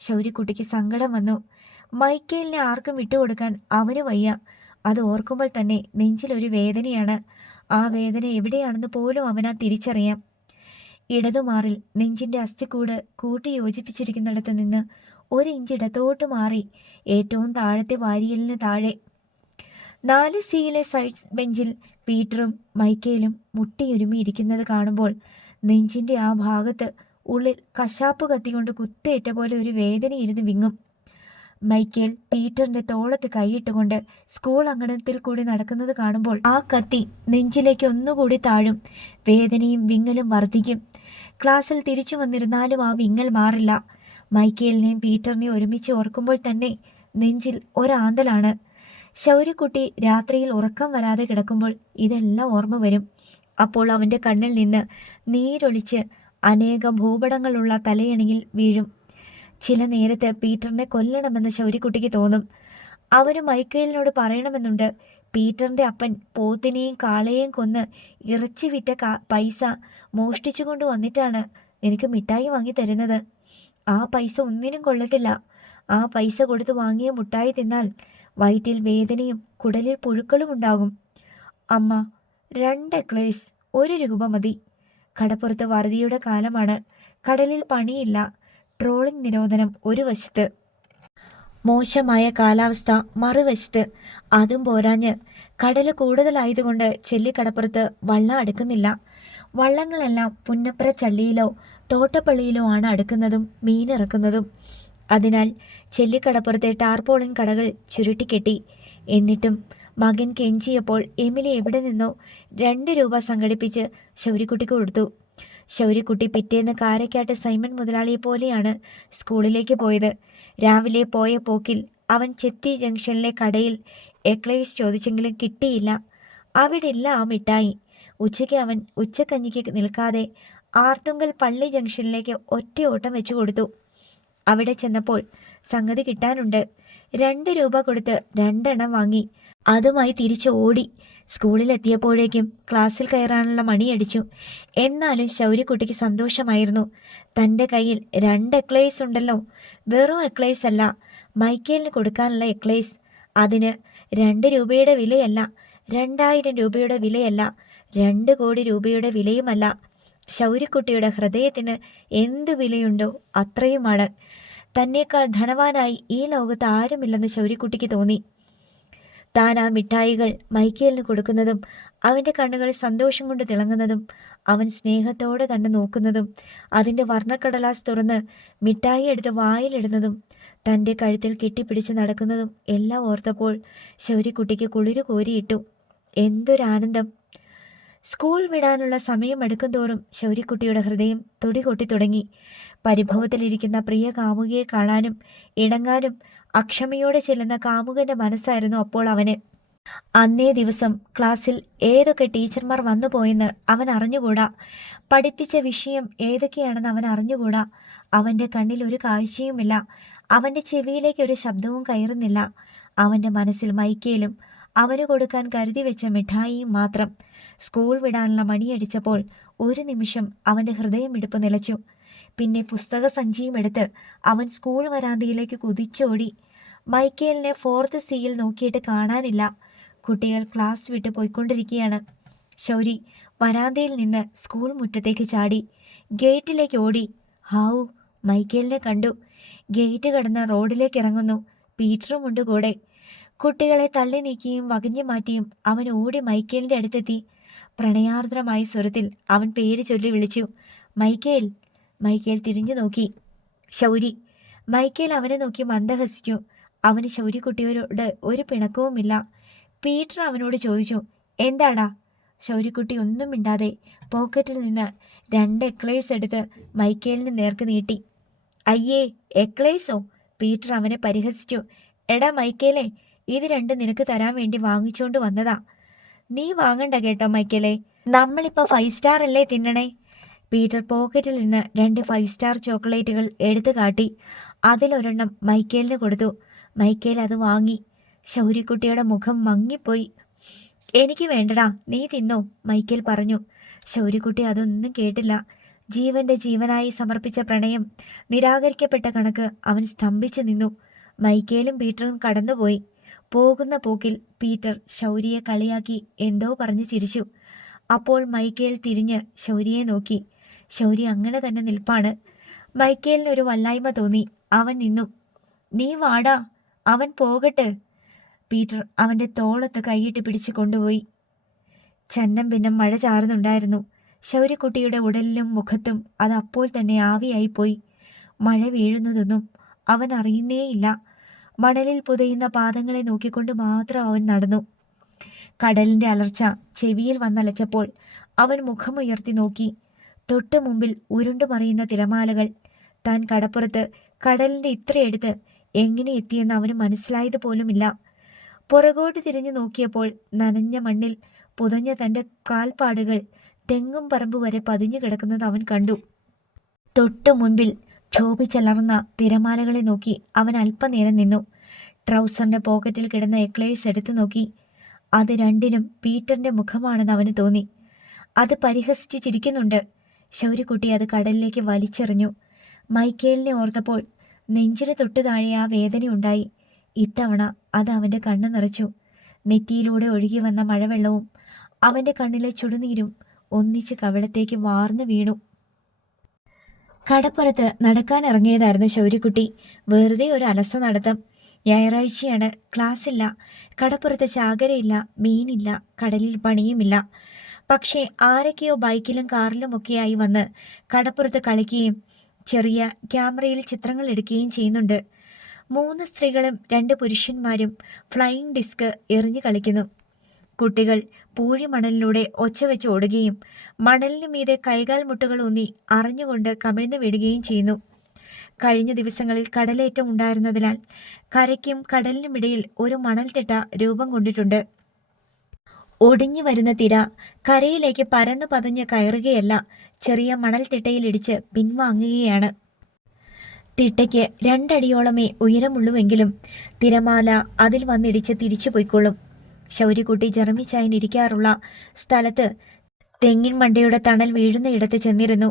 ശൗരിക്കുട്ടിക്ക് സങ്കടം വന്നു. മൈക്കേലിനെ ആർക്കും വിട്ടുകൊടുക്കാൻ അവന് വയ്യ. അത് ഓർക്കുമ്പോൾ തന്നെ നെഞ്ചിലൊരു വേദനയാണ്. ആ വേദന എവിടെയാണെന്ന് പോലും അവനാ തിരിച്ചറിയാം. ഇടതുമാറിൽ നെഞ്ചിൻ്റെ അസ്ഥിക്കൂട് കൂട്ടി യോജിപ്പിച്ചിരിക്കുന്നിടത്ത് നിന്ന് 1 ഇഞ്ച് ഇടത്തോട്ട് മാറി ഏറ്റവും താഴത്തെ വാരിയലിന് താഴെ 4C സൈഡ് ബെഞ്ചിൽ പീറ്ററും മൈക്കേലും മുട്ടിയൊരുമിയിരിക്കുന്നത് കാണുമ്പോൾ നെഞ്ചിൻ്റെ ആ ഭാഗത്ത് ഉള്ളിൽ കശാപ്പ് കത്തിക്കൊണ്ട് കുത്തേറ്റ പോലെ ഒരു വേദന ഇരുന്ന് വിങ്ങും. മൈക്കേൽ പീറ്ററിൻ്റെ തോളത്ത് കൈയിട്ടുകൊണ്ട് സ്കൂൾ അങ്കണത്തിൽ കൂടി നടക്കുന്നത് കാണുമ്പോൾ ആ കത്തി നെഞ്ചിലേക്ക് ഒന്നുകൂടി താഴും. വേദനയും വിങ്ങലും വർദ്ധിക്കും. ക്ലാസ്സിൽ തിരിച്ചു വന്നിരുന്നാലും ആ വിങ്ങൽ മാറില്ല. മൈക്കേലിനെയും പീറ്ററിനെയും ഒരുമിച്ച് ഓർക്കുമ്പോൾ തന്നെ നെഞ്ചിൽ ഒരാന്തലാണ്. ശൗര്യക്കുട്ടി രാത്രിയിൽ ഉറക്കം വരാതെ കിടക്കുമ്പോൾ ഇതെല്ലാം ഓർമ്മ വരും. അപ്പോൾ അവൻ്റെ കണ്ണിൽ നിന്ന് നീരൊലിച്ച് അനേകം ഭൂപടങ്ങളുള്ള തലയണിയിൽ വീഴും. ചില നേരത്ത് പീറ്ററിനെ കൊല്ലണമെന്ന് ശൗര്യക്കുട്ടിക്ക് തോന്നും. അവന് മൈക്കേലിനോട് പറയണമെന്നുണ്ട്, പീറ്ററിൻ്റെ അപ്പൻ പോത്തിനെയും കാളയെയും കൊന്ന് ഇറച്ചി വിറ്റ പൈസ മോഷ്ടിച്ചു കൊണ്ട് വന്നിട്ടാണ് എനിക്ക് മിഠായി വാങ്ങി തരുന്നത്. ആ പൈസ ഒന്നിനും കൊള്ളത്തില്ല. ആ പൈസ കൊടുത്ത് വാങ്ങിയ മുട്ടായി തിന്നാൽ വയറ്റിൽ വേദനയും കുടലിൽ പുഴുക്കളും ഉണ്ടാകും. അമ്മ, 2 എക്ലേഴ്സ്, 1 രൂപ മതി. കടപ്പുറത്ത് വറുതിയുടെ കാലമാണ്. കടലിൽ പണിയില്ല. ട്രോളിംഗ് നിരോധനം ഒരു വശത്ത്, മോശമായ കാലാവസ്ഥ മറുവശത്ത്. അതും പോരാഞ്ഞ് കടൽ കൂടുതലായതുകൊണ്ട് ചെല്ലിക്കടപ്പുറത്ത് വള്ളം അടുക്കുന്നില്ല. വള്ളങ്ങളെല്ലാം പുന്നപ്ര ചള്ളിയിലോ തോട്ടപ്പള്ളിയിലോ ആണ് അടുക്കുന്നതും മീനിറക്കുന്നതും. അതിനാൽ ചെല്ലിക്കടപ്പുറത്തെ ടാർപോളിൻ കടകൾ ചുരുട്ടിക്കെട്ടി. എന്നിട്ടും മകൻ കെഞ്ചിയപ്പോൾ എമിലി എവിടെ നിന്നോ 2 രൂപ സംഘടിപ്പിച്ച് ശൗര്യക്കുട്ടിക്ക് കൊടുത്തു. ശൗര്യക്കുട്ടി പിറ്റേന്ന് കാരക്കാട്ട് സൈമൺ മുതലാളിയെ പോലെയാണ് സ്കൂളിലേക്ക് പോയത്. രാവിലെ പോയ പോക്കിൽ അവൻ ചെത്തി ജംഗ്ഷനിലെ കടയിൽ എക്ലേഴ്സ് ചോദിച്ചെങ്കിലും കിട്ടിയില്ല. അവിടെ ഇല്ല ആ മിഠായി. ഉച്ചയ്ക്ക് അവൻ ഉച്ചക്കഞ്ഞിക്ക് നിൽക്കാതെ ആർത്തുങ്കൽ പള്ളി ജംഗ്ഷനിലേക്ക് ഒറ്റ ഓട്ടം വെച്ചു കൊടുത്തു. അവിടെ ചെന്നപ്പോൾ സംഗതി കിട്ടാനുണ്ട്. 2 രൂപ കൊടുത്ത് 2 എണ്ണം വാങ്ങി. അതുമായി തിരിച്ച് ഓടി. സ്കൂളിലെത്തിയപ്പോഴേക്കും ക്ലാസ്സിൽ കയറാനുള്ള മണിയടിച്ചു. എന്നാലും ശൗര്യക്കുട്ടിക്ക് സന്തോഷമായിരുന്നു. തൻ്റെ കയ്യിൽ 2 എക്ലേഴ്സ് ഉണ്ടല്ലോ. വെറും എക്ലേഴ്സ് അല്ല, മൈക്കേലിന് കൊടുക്കാനുള്ള എക്ലേഴ്സ്. അതിന് 2 രൂപയുടെ വിലയല്ല, 2000 രൂപയുടെ വിലയല്ല, 2 കോടി രൂപയുടെ വിലയുമല്ല. ശൗര്യക്കുട്ടിയുടെ ഹൃദയത്തിന് എന്ത് വിലയുണ്ടോ അത്രയുമാണ്. തന്നേക്കാൾ ധനവാനായി ഈ ലോകത്ത് ആരുമില്ലെന്ന് ശൗര്യക്കുട്ടിക്ക് തോന്നി. താൻ ആ മിഠായികൾ മൈക്കേലിന് കൊടുക്കുന്നതും അവൻ്റെ കണ്ണുകൾ സന്തോഷം കൊണ്ട് തിളങ്ങുന്നതും അവൻ സ്നേഹത്തോടെ തന്നെ നോക്കുന്നതും അതിൻ്റെ വർണ്ണക്കടലാസ് തുറന്ന് മിഠായി എടുത്ത് വായിലിടുന്നതും തൻ്റെ കഴുത്തിൽ കെട്ടിപ്പിടിച്ച് നടക്കുന്നതും എല്ലാം ഓർത്തപ്പോൾ ശൗര്യക്കുട്ടിക്ക് കുളിര് കോരിയിട്ടു. എന്തൊരാനന്ദം! സ്കൂൾ വിടാനുള്ള സമയമെടുക്കും തോറും ശൗര്യക്കുട്ടിയുടെ ഹൃദയം തുടികൊട്ടി തുടങ്ങി. പരിഭവത്തിലിരിക്കുന്ന പ്രിയ കാമുകിയെ കാണാനും ഇണങ്ങാനും അക്ഷമയോടെ ചെല്ലുന്ന കാമുകന്റെ മനസ്സായിരുന്നു അപ്പോൾ അവന്. അന്നേ ദിവസം ക്ലാസ്സിൽ ഏതൊക്കെ ടീച്ചർമാർ വന്നുപോയെന്ന് അവൻ അറിഞ്ഞുകൂടാ. പഠിപ്പിച്ച വിഷയം ഏതൊക്കെയാണെന്ന് അവൻ അറിഞ്ഞുകൂടാ. അവൻ്റെ കണ്ണിൽ ഒരു കാഴ്ചയുമില്ല. അവൻ്റെ ചെവിയിലേക്ക് ഒരു ശബ്ദവും കയറുന്നില്ല. അവൻ്റെ മനസ്സിൽ മൈക്കേലും അവന് കൊടുക്കാൻ കരുതി വെച്ച മിഠായിയും മാത്രം. സ്കൂൾ വിടാനുള്ള മണിയടിച്ചപ്പോൾ ഒരു നിമിഷം അവൻ്റെ ഹൃദയമിടിപ്പ് നിലച്ചു. പിന്നെ പുസ്തക സഞ്ചിയും എടുത്ത് അവൻ സ്കൂൾ വരാന്തയിലേക്ക് കുതിച്ചോടി. മൈക്കേലിനെ 4th സിയിൽ നോക്കിയിട്ട് കാണാനില്ല. കുട്ടികൾ ക്ലാസ് വിട്ട് പോയിക്കൊണ്ടിരിക്കുകയാണ്. ശൗരി വരാന്തയിൽ നിന്ന് സ്കൂൾ മുറ്റത്തേക്ക് ചാടി ഗേറ്റിലേക്ക് ഓടി. ഹാവൂ, മൈക്കേലിനെ കണ്ടു. ഗേറ്റ് കടന്ന് റോഡിലേക്ക് ഇറങ്ങുന്നു. പീറ്ററുമുണ്ട് കൂടെ. കുട്ടികളെ തള്ളി നീക്കിയും വകഞ്ഞു മാറ്റിയും അവൻ ഓടി മൈക്കേലിൻ്റെ അടുത്തെത്തി. പ്രണയാർദ്രമായ സ്വരത്തിൽ അവൻ പേര് ചൊല്ലി വിളിച്ചു, മൈക്കേൽ. മൈക്കേൽ തിരിഞ്ഞു നോക്കി. ശൗരി. മൈക്കേൽ അവനെ നോക്കി മന്ദഹസിച്ചു. അവന് ശൗര്യക്കുട്ടിയോട് ഒരു പിണക്കവുമില്ല. പീറ്റർ അവനോട് ചോദിച്ചു, എന്താടാ? ശൗര്യക്കുട്ടി ഒന്നും മിണ്ടാതെ പോക്കറ്റിൽ നിന്ന് 2 എക്ലേഴ്സ് എടുത്ത് മൈക്കേലിന് നേർക്ക് നീട്ടി. അയ്യേ, എക്ലേഴ്സോ? പീറ്റർ അവനെ പരിഹസിച്ചു. എടാ മൈക്കേലേ, ഇത് 2 നിനക്ക് തരാൻ വേണ്ടി വാങ്ങിച്ചോണ്ട് വന്നതാ. നീ വാങ്ങണ്ട കേട്ടോ മൈക്കേലേ, നമ്മളിപ്പോൾ 5 സ്റ്റാർ അല്ലേ തിന്നണേ. പീറ്റർ പോക്കറ്റിൽ നിന്ന് 2 5 സ്റ്റാർ ചോക്ലേറ്റുകൾ എടുത്തു കാട്ടി. അതിലൊരെണ്ണം മൈക്കേലിന് കൊടുത്തു. മൈക്കേൽ അത് വാങ്ങി. ശൗര്യക്കുട്ടിയുടെ മുഖം മങ്ങിപ്പോയി. എനിക്ക് വേണ്ടടാ, നീ തിന്നോ, മൈക്കേൽ പറഞ്ഞു. ശൗര്യക്കുട്ടി അതൊന്നും കേട്ടില്ല. ജീവന്റെ ജീവനായി സമർപ്പിച്ച പ്രണയം നിരാകരിക്കപ്പെട്ട കണക്ക് അവൻ സ്തംഭിച്ചു നിന്നു. മൈക്കേലും പീറ്ററും കടന്നുപോയി. പോകുന്ന പോക്കിൽ പീറ്റർ ശൗര്യയെ കളിയാക്കി എന്തോ പറഞ്ഞു ചിരിച്ചു. അപ്പോൾ മൈക്കേൽ തിരിഞ്ഞ് ശൗര്യയെ നോക്കി. ശൗര്യ അങ്ങനെ തന്നെ നിൽപ്പാണ്. മൈക്കേലിനൊരു വല്ലായ്മ തോന്നി. അവൻ നിന്നു. നീ വാടാ, അവൻ പോകട്ടെ. പീറ്റർ അവൻ്റെ തോളത്ത് കൈയിട്ട് പിടിച്ചു കൊണ്ടുപോയി. ചന്നം ഭിന്നം മഴ ചാറുന്നുണ്ടായിരുന്നു. ശൗര്യക്കുട്ടിയുടെ ഉടലിലും മുഖത്തും അത് അപ്പോൾ തന്നെ ആവിയായിപ്പോയി. മഴ വീഴുന്നതൊന്നും അവൻ അറിയുന്നേയില്ല. മണലിൽ പുതയുന്ന പാദങ്ങളെ നോക്കിക്കൊണ്ട് മാത്രം അവൻ നടന്നു. കടലിൻ്റെ അലർച്ച ചെവിയിൽ വന്നലച്ചപ്പോൾ അവൻ മുഖമുയർത്തി നോക്കി. തൊട്ടു മുമ്പിൽ ഉരുണ്ടുമറിയുന്ന തിരമാലകൾ. താൻ കടപ്പുറത്ത് കടലിൻ്റെ ഇത്രയെടുത്ത് എങ്ങനെ എത്തിയെന്ന് അവന് മനസ്സിലായത് പോലുമില്ല. പുറകോട്ട് തിരിഞ്ഞു നോക്കിയപ്പോൾ നനഞ്ഞ മണ്ണിൽ പുതഞ്ഞ തൻ്റെ കാൽപ്പാടുകൾ തെങ്ങും പറമ്പ് വരെ പതിഞ്ഞു കിടക്കുന്നത് അവൻ കണ്ടു. തൊട്ടു മുൻപിൽ ക്ഷോഭിച്ചലർന്ന തിരമാലകളെ നോക്കി അവൻ അല്പനേരം നിന്നു. ട്രൗസറിൻ്റെ പോക്കറ്റിൽ കിടന്ന എക്ലേഴ്സ് എടുത്തു നോക്കി. അത് 2നും പീറ്ററിൻ്റെ മുഖമാണെന്ന് അവന് തോന്നി. അത് പരിഹസിച്ച് ചിരിക്കുന്നുണ്ട്. ശൗര്യക്കുട്ടി അത് കടലിലേക്ക് വലിച്ചെറിഞ്ഞു. മൈക്കേലിനെ ഓർത്തപ്പോൾ നെഞ്ചിന് തൊട്ടു താഴെ ആ വേദനയുണ്ടായി. ഇത്തവണ അത് അവൻ്റെ കണ്ണ് നിറച്ചു. നെറ്റിയിലൂടെ ഒഴുകി വന്ന മഴവെള്ളവും അവൻ്റെ കണ്ണിലെ ചുടുനീരും ഒന്നിച്ച് കവിളത്തേക്ക് വാർന്നു വീണു. കടപ്പുറത്ത് നടക്കാനിറങ്ങിയതായിരുന്നു ശൗര്യക്കുട്ടി. വെറുതെ ഒരു അലസ നടത്തം. ഞായറാഴ്ചയാണ്, ക്ലാസ്സില്ല. കടപ്പുറത്ത് ചാകരയില്ല, മീനില്ല, കടലിൽ പണിയുമില്ല. പക്ഷേ ആരൊക്കെയോ ബൈക്കിലും കാറിലുമൊക്കെയായി വന്ന് കടപ്പുറത്ത് കളിക്കുകയും ചെറിയ ക്യാമറയിൽ ചിത്രങ്ങൾ എടുക്കുകയും ചെയ്യുന്നുണ്ട്. 3 സ്ത്രീകളും 2 പുരുഷന്മാരും ഫ്ലൈയിങ് ഡിസ്ക് എറിഞ്ഞു കളിക്കുന്നു. കുട്ടികൾ പൂഴിമണലിലൂടെ ഒച്ച വെച്ച് ഓടുകയും മണലിനു മീതെ കൈകാൽ മുട്ടുകൾ ഊന്നി അറിഞ്ഞുകൊണ്ട് കമിഴ്ന്നു വിടുകയും ചെയ്യുന്നു. കഴിഞ്ഞ ദിവസങ്ങളിൽ കടലേറ്റം ഉണ്ടായിരുന്നതിനാൽ കരയ്ക്കും കടലിനുമിടയിൽ ഒരു മണൽത്തിട്ട രൂപം കൊണ്ടിട്ടുണ്ട്. ഒടിഞ്ഞു വരുന്ന തിര കരയിലേക്ക് പരന്നു പതഞ്ഞ് കയറുകയല്ല, ചെറിയ മണൽത്തിട്ടയിലിടിച്ച് പിൻവാങ്ങുകയാണ്. തിട്ടയ്ക്ക് 2 അടിയോളമേ ഉയരമുള്ളുവെങ്കിലും തിരമാല അതിൽ വന്നിടിച്ച് തിരിച്ചു പോയിക്കൊള്ളും. ശൗര്യക്കുട്ടി ജർമ്മിച്ചായനിരിക്കാറുള്ള സ്ഥലത്ത് തെങ്ങിൻ മണ്ടയുടെ തണൽ വീഴുന്ന ഇടത്ത് ചെന്നിരുന്നു.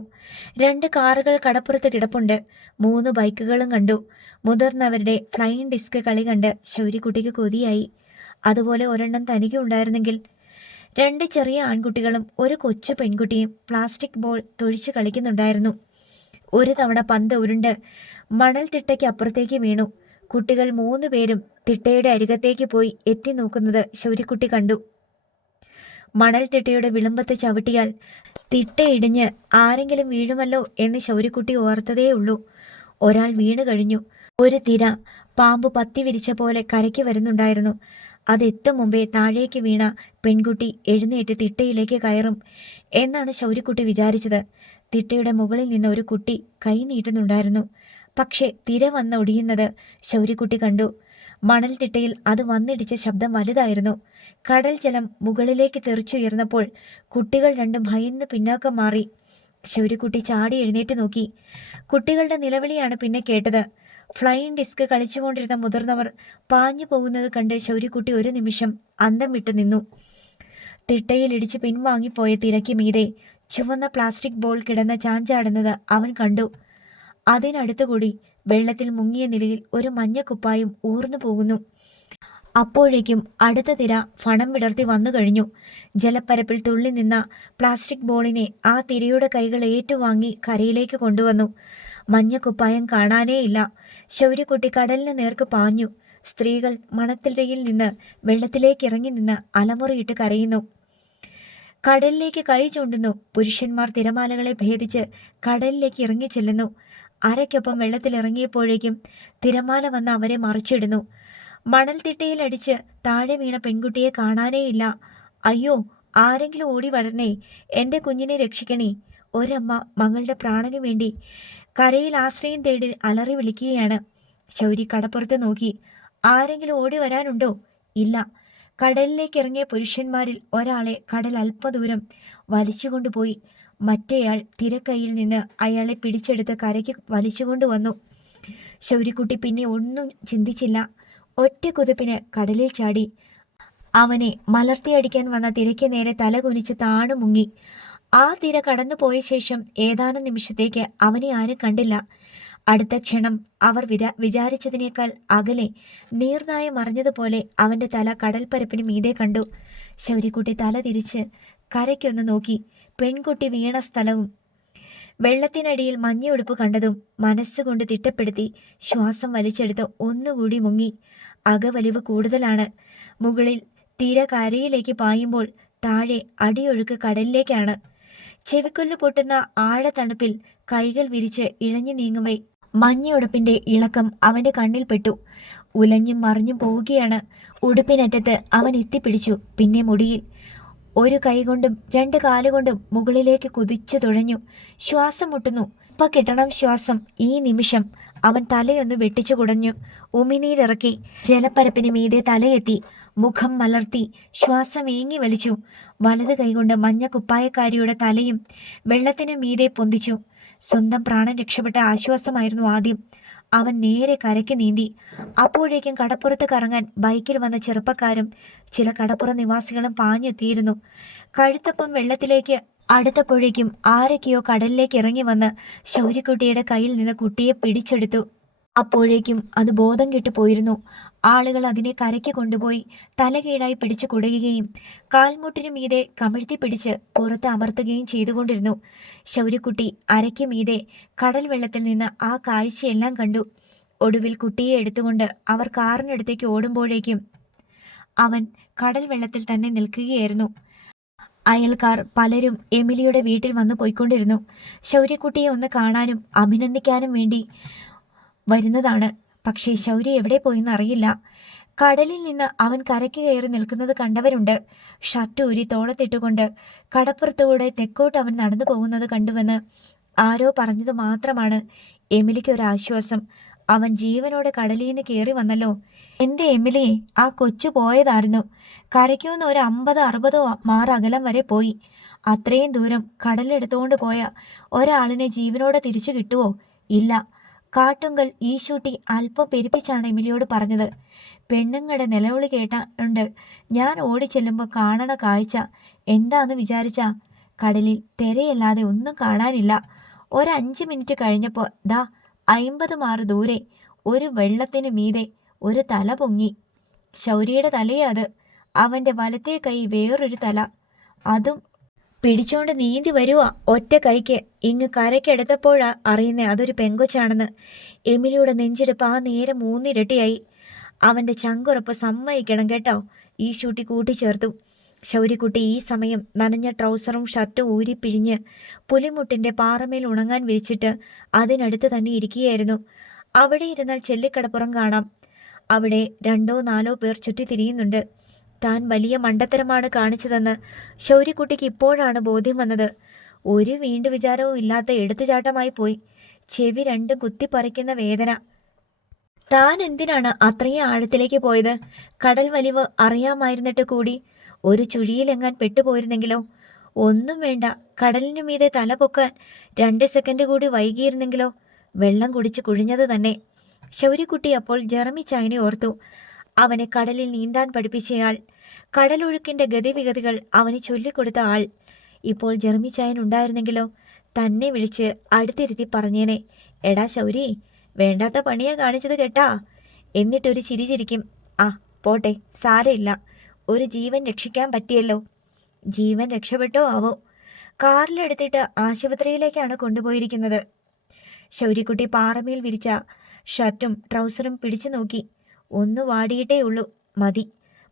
2 കാറുകൾ കടപ്പുറത്ത് കിടപ്പുണ്ട്. 3 ബൈക്കുകളും കണ്ടു. മുതിർന്നവരുടെ ഫ്ലൈയിങ് ഡിസ്ക് കളി കണ്ട് ശൗര്യക്കുട്ടിക്ക് കൊതിയായി. അതുപോലെ ഒരെണ്ണം തനിക്ക് ഉണ്ടായിരുന്നെങ്കിൽ. 2 ചെറിയ ആൺകുട്ടികളും ഒരു കൊച്ചു പെൺകുട്ടിയും പ്ലാസ്റ്റിക് ബോൾ തൊഴിച്ചു കളിക്കുന്നുണ്ടായിരുന്നു. ഒരു തവണ പന്ത് ഉരുണ്ട് മണൽ തിട്ടയ്ക്ക് അപ്പുറത്തേക്ക് വീണു. കുട്ടികൾ 3 പേരും തിട്ടയുടെ അരികത്തേക്ക് പോയി എത്തി നോക്കുന്നത് ശൗര്യക്കുട്ടി കണ്ടു. മണൽ തിട്ടയുടെ വിളുമ്പത്ത് ചവിട്ടിയാൽ തിട്ടയിടിഞ്ഞ് ആരെങ്കിലും വീഴുമല്ലോ എന്ന് ശൗര്യക്കുട്ടി ഓർത്തതേയുള്ളൂ. ഒരാൾ വീണു കഴിഞ്ഞു. ഒരു തിര പാമ്പ് പത്തി വിരിച്ച പോലെ കരയ്ക്ക് വരുന്നുണ്ടായിരുന്നു. അതെത്തും മുമ്പേ താഴേക്ക് വീണ പെൺകുട്ടി എഴുന്നേറ്റ് തിട്ടയിലേക്ക് കയറും എന്നാണ് ശൗര്യക്കുട്ടി വിചാരിച്ചത്. തിട്ടയുടെ മുകളിൽ നിന്ന് ഒരു കുട്ടി കൈ നീട്ടുന്നുണ്ടായിരുന്നു. പക്ഷേ തിര വന്ന് ഒടിയുന്നത് ശൗര്യക്കുട്ടി കണ്ടു. മണൽ തിട്ടയിൽ അത് വന്നിടിച്ച ശബ്ദം വലുതായിരുന്നു. കടൽ ജലം മുകളിലേക്ക് തെറിച്ചുയർന്നപ്പോൾ കുട്ടികൾ രണ്ടും ഭയന്ന് പിന്നാക്കം മാറി. ശൗര്യക്കുട്ടി ചാടി എഴുന്നേറ്റ് നോക്കി. കുട്ടികളുടെ നിലവിളിയാണ് പിന്നെ കേട്ടത്. ഫ്ലൈയിങ് ഡിസ്ക് കളിച്ചുകൊണ്ടിരുന്ന മുതിർന്നവർ പാഞ്ഞു പോകുന്നത് കണ്ട് ശൗര്യക്കുട്ടി ഒരു നിമിഷം അന്തം വിട്ടു നിന്നു. തിട്ടയിലിടിച്ച് പിൻവാങ്ങിപ്പോയ തിരക്ക് മീതെ ചുവന്ന പ്ലാസ്റ്റിക് ബോൾ കിടന്ന് ചാഞ്ചാടുന്നത് അവൻ കണ്ടു. അതിനടുത്തുകൂടി വെള്ളത്തിൽ മുങ്ങിയ നിലയിൽ ഒരു മഞ്ഞ കുപ്പായം ഊർന്നു പോകുന്നു. അപ്പോഴേക്കും അടുത്ത തിര ഫണം വിടർത്തി വന്നു കഴിഞ്ഞു. ജലപ്പരപ്പിൽ തുള്ളി നിന്ന പ്ലാസ്റ്റിക് ബോളിനെ ആ തിരയുടെ കൈകൾ ഏറ്റുവാങ്ങി കരയിലേക്ക് കൊണ്ടുവന്നു. മഞ്ഞ കുപ്പായം കാണാനേയില്ല. ശൗര്യക്കുട്ടി കടലിന് നേർക്ക് പാഞ്ഞു. സ്ത്രീകൾ മണത്തിരയിൽ നിന്ന് വെള്ളത്തിലേക്ക് ഇറങ്ങി നിന്ന് അലമുറയിട്ട് കരയുന്നു. കടലിലേക്ക് കൈ ചൂണ്ടുന്നു. പുരുഷന്മാർ തിരമാലകളെ ഭേദിച്ച് കടലിലേക്ക് ഇറങ്ങി ചെല്ലുന്നു. അരയ്ക്കൊപ്പം വെള്ളത്തിലിറങ്ങിയപ്പോഴേക്കും തിരമാല വന്ന് അവരെ മറിച്ചിടുന്നു. മണൽത്തിട്ടയിലടിച്ച് താഴെ വീണ പെൺകുട്ടിയെ കാണാനേയില്ല. അയ്യോ, ആരെങ്കിലും ഓടി വരണേ, എൻ്റെ കുഞ്ഞിനെ രക്ഷിക്കണേ. ഒരമ്മ മകളുടെ പ്രാണനു വേണ്ടി കരയിൽ ആശ്രയം തേടി അലറി വിളിക്കുകയാണ്. ശൗരി കടപ്പുറത്ത് നോക്കി. ആരെങ്കിലും ഓടി വരാനുണ്ടോ? ഇല്ല. കടലിലേക്ക് ഇറങ്ങിയ പുരുഷന്മാരിൽ ഒരാളെ കടൽ അല്പദൂരം വലിച്ചുകൊണ്ടുപോയി. മറ്റേയാൾ തിരക്കൈയിൽ നിന്ന് അയാളെ പിടിച്ചെടുത്ത് കരയ്ക്ക് വലിച്ചുകൊണ്ടുവന്നു. ശൗര്യക്കുട്ടി പിന്നെ ഒന്നും ചിന്തിച്ചില്ല. ഒറ്റ കുതിപ്പിന് കടലിൽ ചാടി. അവനെ മലർത്തിയടിക്കാൻ വന്ന തിരയ്ക്ക് നേരെ തല കുനിച്ച് താണു മുങ്ങി. ആ തിര കടന്നുപോയ ശേഷം ഏതാനും നിമിഷത്തേക്ക് അവനെ ആരും കണ്ടില്ല. അടുത്ത ക്ഷണം അവർ വിചാരിച്ചതിനേക്കാൾ അകലെ നീർനായ മറിഞ്ഞതുപോലെ അവൻ്റെ തല കടൽപ്പരപ്പിന് മീതെ കണ്ടു. ശൗര്യക്കുട്ടി തല തിരിച്ച് കരയ്ക്കൊന്ന് നോക്കി. പെൺകുട്ടി വീണ സ്ഥലവും വെള്ളത്തിനടിയിൽ മഞ്ഞയുടുപ്പ് കണ്ടതും മനസ്സുകൊണ്ട് തിട്ടപ്പെടുത്തി ശ്വാസം വലിച്ചെടുത്ത് ഒന്നുകൂടി മുങ്ങി. അകവലിവ് കൂടുതലാണ്. മുകളിൽ തിര കരയിലേക്ക് പായുമ്പോൾ താഴെ അടിയൊഴുക്ക് കടലിലേക്കാണ്. ചെവിക്കൊല്ലു പൊട്ടുന്ന ആഴത്തണുപ്പിൽ കൈകൾ വിരിച്ച് ഇഴഞ്ഞു നീങ്ങുവേ മഞ്ഞയുടുപ്പിൻ്റെ ഇളക്കം അവൻ്റെ കണ്ണിൽപ്പെട്ടു. ഉലഞ്ഞും മറിഞ്ഞും പോവുകയാണ്. ഉടുപ്പിനറ്റത്ത് അവൻ എത്തിപ്പിടിച്ചു. പിന്നെ മുടിയിൽ. ഒരു കൈകൊണ്ടും 2 കാലുകൊണ്ടും മുകളിലേക്ക് കുതിച്ചു തുഴഞ്ഞു. ശ്വാസം മുട്ടുന്നു. ഇപ്പം കിട്ടണം ശ്വാസം. ഈ നിമിഷം അവൻ തലയൊന്ന് വെട്ടിച്ചു കുടഞ്ഞു. ഉമിനീരിറക്കി ജലപ്പരപ്പിന് മീതെ തലയെത്തി. മുഖം മലർത്തി ശ്വാസം ഏങ്ങി വലിച്ചു. വലത് കൈകൊണ്ട് മഞ്ഞ കുപ്പായക്കാരിയുടെ തലയും വെള്ളത്തിന് മീതെ പൊന്തിച്ചു. സ്വന്തം പ്രാണൻ രക്ഷപ്പെട്ട ആശ്വാസമായിരുന്നു ആദ്യം. അവൻ നേരെ കരയ്ക്ക് നീന്തി. അപ്പോഴേക്കും കടപ്പുറത്ത് കറങ്ങാൻ ബൈക്കിൽ വന്ന ചെറുപ്പക്കാരും ചില കടപ്പുറ നിവാസികളും പാഞ്ഞെത്തിയിരുന്നു. കഴുത്തപ്പം വെള്ളത്തിലേക്ക് അടുത്തപ്പോഴേക്കും ആരൊക്കെയോ കടലിലേക്ക് ഇറങ്ങി വന്ന് ശൗര്യക്കുട്ടിയുടെ കയ്യിൽ നിന്ന് കുട്ടിയെ പിടിച്ചെടുത്തു. അപ്പോഴേക്കും അത് ബോധം കെട്ടു പോയിരുന്നു. ആളുകൾ അതിനെ കരയ്ക്ക് കൊണ്ടുപോയി തലകീഴായി പിടിച്ചു കുടയുകയും കാൽമുട്ടിനു മീതെ കമിഴ്ത്തി പിടിച്ച് പുറത്ത് അമർത്തുകയും ചെയ്തുകൊണ്ടിരുന്നു. ശൗര്യക്കുട്ടി അരയ്ക്ക് മീതെ കടൽ വെള്ളത്തിൽ നിന്ന് ആ കാഴ്ചയെല്ലാം കണ്ടു. ഒടുവിൽ കുട്ടിയെ എടുത്തുകൊണ്ട് അവർ കാറിനടുത്തേക്ക് ഓടുമ്പോഴേക്കും അവൻ കടൽ വെള്ളത്തിൽ തന്നെ നിൽക്കുകയായിരുന്നു. അയൽക്കാർ പലരും എമിലിയുടെ വീട്ടിൽ വന്നു പോയിക്കൊണ്ടിരുന്നു. ശൗര്യക്കുട്ടിയെ ഒന്ന് കാണാനും അഭിനന്ദിക്കാനും വേണ്ടി വരുന്നതാണ്. പക്ഷേ ശൗര്യ എവിടെ പോയെന്ന് അറിയില്ല. കടലിൽ നിന്ന് അവൻ കരയ്ക്ക് കയറി നിൽക്കുന്നത് കണ്ടവരുണ്ട്. ഷർട്ട് ഊരി തോളത്തിട്ടുകൊണ്ട് കടപ്പുറത്തൂടെ തെക്കോട്ട് അവൻ നടന്നു പോകുന്നത് കണ്ടുവെന്ന് ആരോ പറഞ്ഞത് മാത്രമാണ് എമിലിക്ക് ഒരാശ്വാസം. അവൻ ജീവനോടെ കടലിൽ നിന്ന് കയറി വന്നല്ലോ. എൻ്റെ എമിലിയെ, ആ കൊച്ചു പോയതായിരുന്നു. കരയ്ക്കുന്ന് ഒരു 50-60 മാർ അകലം വരെ പോയി. അത്രയും ദൂരം കടലെടുത്തുകൊണ്ട് പോയ ഒരാളിനെ ജീവനോടെ തിരിച്ചു കിട്ടുമോ? ഇല്ല. കാട്ടുങ്കൽ ഈശൂട്ടി അല്പം പെരുപ്പിച്ചാണ് എമിലിയോട് പറഞ്ഞത്. പെണ്ണുങ്ങളുടെ നിലവിളി കേട്ടുണ്ട് ഞാൻ ഓടിച്ചെല്ലുമ്പോൾ കാണണ കാഴ്ച എന്താന്ന് വിചാരിച്ചാ? കടലിൽ തിരയല്ലാതെ ഒന്നും കാണാനില്ല. 5 മിനിറ്റ് കഴിഞ്ഞപ്പോൾ ദാ 50 മാറ് ദൂരെ ഒരു വെള്ളത്തിനു മീതെ ഒരു തല പൊങ്ങി. ശൗര്യയുടെ തലയാ അത്. അവൻ്റെ വലത്തേ കൈ വേറൊരു തല, അതും പിടിച്ചോണ്ട് നീന്തി വരുവാ ഒറ്റ കൈക്ക്. ഇങ്ങ് കരയ്ക്കെടുത്തപ്പോഴാ അറിയുന്നേ അതൊരു പെങ്കൊച്ചാണെന്ന്. എമിലിയുടെ നെഞ്ചെടുപ്പ് ആ നേരം 3 ഇരട്ടിയായി. അവൻ്റെ ചങ്കുറപ്പ് സമ്മതിക്കണം കേട്ടോ, ഈശൂട്ടി കൂട്ടിച്ചേർത്തു. ശൗര്യക്കുട്ടി ഈ സമയം നനഞ്ഞ ട്രൗസറും ഷർട്ടും ഊരിപ്പിഴിഞ്ഞ് പുലിമുട്ടിൻ്റെ പാറമേൽ ഉണങ്ങാൻ വിരിച്ചിട്ട് അതിനടുത്ത് തന്നെ ഇരിക്കുകയായിരുന്നു. അവിടെ ഇരുന്നാൽ ചെല്ലിക്കടപ്പുറം കാണാം. അവിടെ 2 or 4 പേർ ചുറ്റിത്തിരിയുന്നുണ്ട്. താൻ വലിയ മണ്ടത്തരമാണ് കാണിച്ചതെന്ന് ശൗര്യക്കുട്ടിക്ക് ഇപ്പോഴാണ് ബോധ്യം വന്നത്. ഒരു വീണ്ടു വിചാരവും ഇല്ലാത്ത എടുത്തുചാട്ടമായി പോയി. ചെവി രണ്ടും കുത്തിപ്പറിക്കുന്ന വേദന. താൻ എന്തിനാണ് അത്രയും ആഴത്തിലേക്ക് പോയത്? കടൽ വലിവ് അറിയാമായിരുന്നിട്ട് കൂടി ഒരു ചുഴിയിലെങ്ങാൻ പെട്ടുപോയിരുന്നെങ്കിലോ? ഒന്നും വേണ്ട, കടലിനു മീതെ തല പൊക്കാൻ 2 സെക്കൻഡ് കൂടി വൈകിയിരുന്നെങ്കിലോ? വെള്ളം കുടിച്ച് കുഴിഞ്ഞത് തന്നെ. ശൗര്യക്കുട്ടി അപ്പോൾ ജെറമി ചായനെ ഓർത്തു. അവനെ കടലിൽ നീന്താൻ പഠിപ്പിച്ചയാൾ, കടലൊഴുക്കിൻ്റെ ഗതിവിഗതികൾ അവന് ചൊല്ലിക്കൊടുത്ത ആൾ. ഇപ്പോൾ ജെറമി ചായൻ ഉണ്ടായിരുന്നെങ്കിലോ? തന്നെ വിളിച്ച് അടുത്തിരുത്തി പറഞ്ഞേനെ, എടാ ശൗരി, വേണ്ടാത്ത പണിയാ കാണിച്ചത് കേട്ടാ. എന്നിട്ടൊരു ചിരി ചിരിക്കും. ആ പോട്ടെ, സാരമില്ല, ഒരു ജീവൻ രക്ഷിക്കാൻ പറ്റിയല്ലോ. ജീവൻ രക്ഷപ്പെട്ടോ ആവോ? കാറിലെടുത്തിട്ട് ആശുപത്രിയിലേക്കാണ് കൊണ്ടുപോയിരിക്കുന്നത്. ശൗര്യക്കുട്ടി പാറമേൽ വിരിച്ച ഷർട്ടും ട്രൗസറും പിടിച്ചു നോക്കി. ഒന്ന് വാടിയിട്ടേ ഉള്ളൂ, മതി,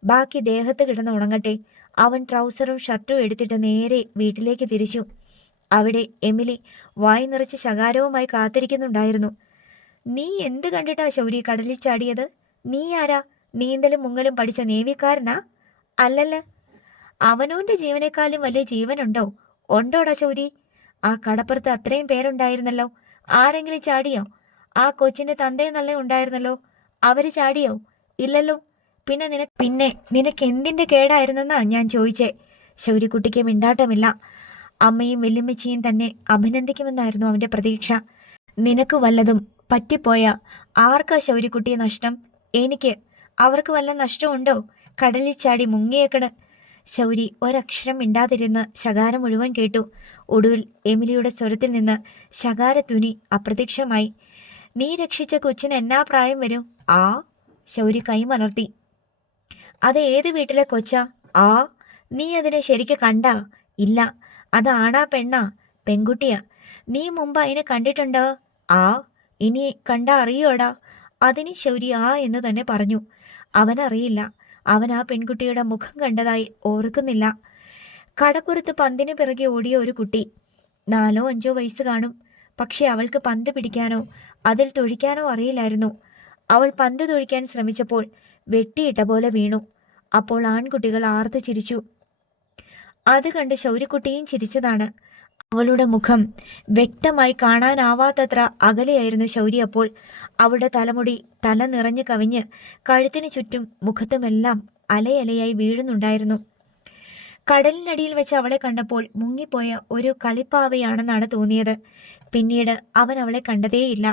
ബാക്കി ദേഹത്ത് കിടന്ന് ഉണങ്ങട്ടെ. അവൻ ട്രൗസറും ഷർട്ടും എടുത്തിട്ട് നേരെ വീട്ടിലേക്ക് തിരിച്ചു. അവിടെ എമിലി വായി നിറച്ച് ശകാരവുമായി കാത്തിരിക്കുന്നുണ്ടായിരുന്നു. നീ എന്ത് കണ്ടിട്ടാ ശൗരി കടലിൽ ചാടിയത്? നീ ആരാ? നീന്തലും മുങ്ങലും പഠിച്ച നേവിക്കാരനാ? അല്ലല്ല. അവനോൻ്റെ ജീവനേക്കാളും വലിയ ജീവനുണ്ടോ? ഉണ്ടോടാ ശൗരി? ആ കടപ്പുറത്ത് അത്രയും പേരുണ്ടായിരുന്നല്ലോ, ആരെങ്കിലും ചാടിയോ? ആ കൊച്ചിൻ്റെ തന്തയും നല്ല ഉണ്ടായിരുന്നല്ലോ, അവർ ചാടിയോ? ഇല്ലല്ലോ. പിന്നെ നിനക്ക് എന്തിൻ്റെ കേടായിരുന്നെന്നാ ഞാൻ ചോദിച്ചേ. ശൗര്യക്കുട്ടിക്ക് മിണ്ടാട്ടമില്ല. അമ്മയും വെല്ലുമ്മച്ചിയും തന്നെ അഭിനന്ദിക്കുമെന്നായിരുന്നു അവൻ്റെ പ്രതീക്ഷ. നിനക്ക് വല്ലതും പറ്റിപ്പോയ ആർക്കാ ശൗര്യക്കുട്ടിയെ നഷ്ടം? എനിക്ക്. അവർക്ക് വല്ല നഷ്ടമുണ്ടോ? കടലിൽ ചാടി മുങ്ങിയേക്കണ്. ശൗരി ഒരക്ഷരം മിണ്ടാതിരുന്ന് ശകാരം മുഴുവൻ കേട്ടു. ഒടുവിൽ എമിലിയുടെ സ്വരത്തിൽ നിന്ന് ശകാരധ്വനി അപ്രത്യക്ഷമായി. നീ രക്ഷിച്ച കൊച്ചിന് എന്നാ പ്രായം വരും? ആ. ശൗരി കൈമലർത്തി. അത് ഏത് വീട്ടിലെ കൊച്ചാ? ആ. നീ അതിനെ ശരിക്ക് കണ്ടാ? ഇല്ല. അത് ആണാ പെണ്ണാ? പെൺകുട്ടിയാ. നീ മുമ്പ് അതിനെ കണ്ടിട്ടുണ്ടോ? ആ. ഇനി കണ്ടാ അറിയോടാ? അതിന് ശൗരി ആ എന്ന് തന്നെ പറഞ്ഞു. അവനറിയില്ല. അവൻ ആ പെൺകുട്ടിയുടെ മുഖം കണ്ടതായി ഓർക്കുന്നില്ല. കടപ്പുറത്ത് പന്തിന് പിറകെ ഓടിയ ഒരു കുട്ടി, 4 or 5 വയസ്സ് കാണും. പക്ഷെ അവൾക്ക് പന്ത് പിടിക്കാനോ അതിൽ തൊഴിക്കാനോ അറിയില്ലായിരുന്നു. അവൾ പന്ത് തൊഴിക്കാൻ ശ്രമിച്ചപ്പോൾ വെട്ടിയിട്ട പോലെ വീണു. അപ്പോൾ ആൺകുട്ടികൾ ആർത്ത് ചിരിച്ചു. അത് കണ്ട് ശൗര്യക്കുട്ടിയും ചിരിച്ചതാണ്. അവളുടെ മുഖം വ്യക്തമായി കാണാനാവാത്തത്ര അകലെയായിരുന്നു ശൗരി അപ്പോൾ. അവളുടെ തലമുടി തല നിറഞ്ഞു കവിഞ്ഞ് കഴുത്തിന് ചുറ്റും മുഖത്തുമെല്ലാം അലയലയായി വീഴുന്നുണ്ടായിരുന്നു. കടലിനടിയിൽ വെച്ച് അവളെ കണ്ടപ്പോൾ മുങ്ങിപ്പോയ ഒരു കളിപ്പാവയാണെന്നാണ് തോന്നിയത്. പിന്നീട് അവൻ അവളെ കണ്ടതേയില്ല.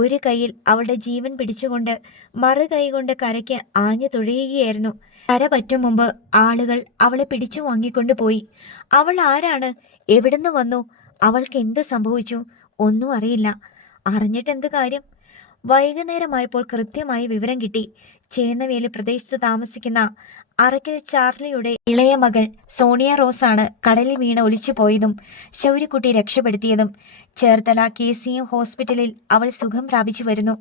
ഒരു കൈയിൽ അവളുടെ ജീവൻ പിടിച്ചുകൊണ്ട് മറു കൈകൊണ്ട് കരയ്ക്ക് ആഞ്ഞു തുഴയുകയായിരുന്നു. കര പറ്റും മുമ്പ് ആളുകൾ അവളെ പിടിച്ചു വാങ്ങിക്കൊണ്ടു പോയി. അവൾ ആരാണ്? എവിടുന്ന് വന്നു? അവൾക്ക് എന്ത് സംഭവിച്ചു? ഒന്നും അറിയില്ല. അറിഞ്ഞിട്ടെന്ത് കാര്യം? വൈകുന്നേരമായപ്പോൾ കൃത്യമായി വിവരം കിട്ടി. ചേന്നവേലി പ്രദേശത്ത് താമസിക്കുന്ന അറക്കൽ ചാർലിയുടെ ഇളയ മകൾ സോണിയ റോസാണ് കടലിൽ വീണ് ഒലിച്ചു പോയതും ശൗര്യക്കുട്ടി രക്ഷപ്പെടുത്തിയതും. ചേർത്തല KCM ഹോസ്പിറ്റലിൽ അവൾ സുഖം പ്രാപിച്ചു വരുന്നു.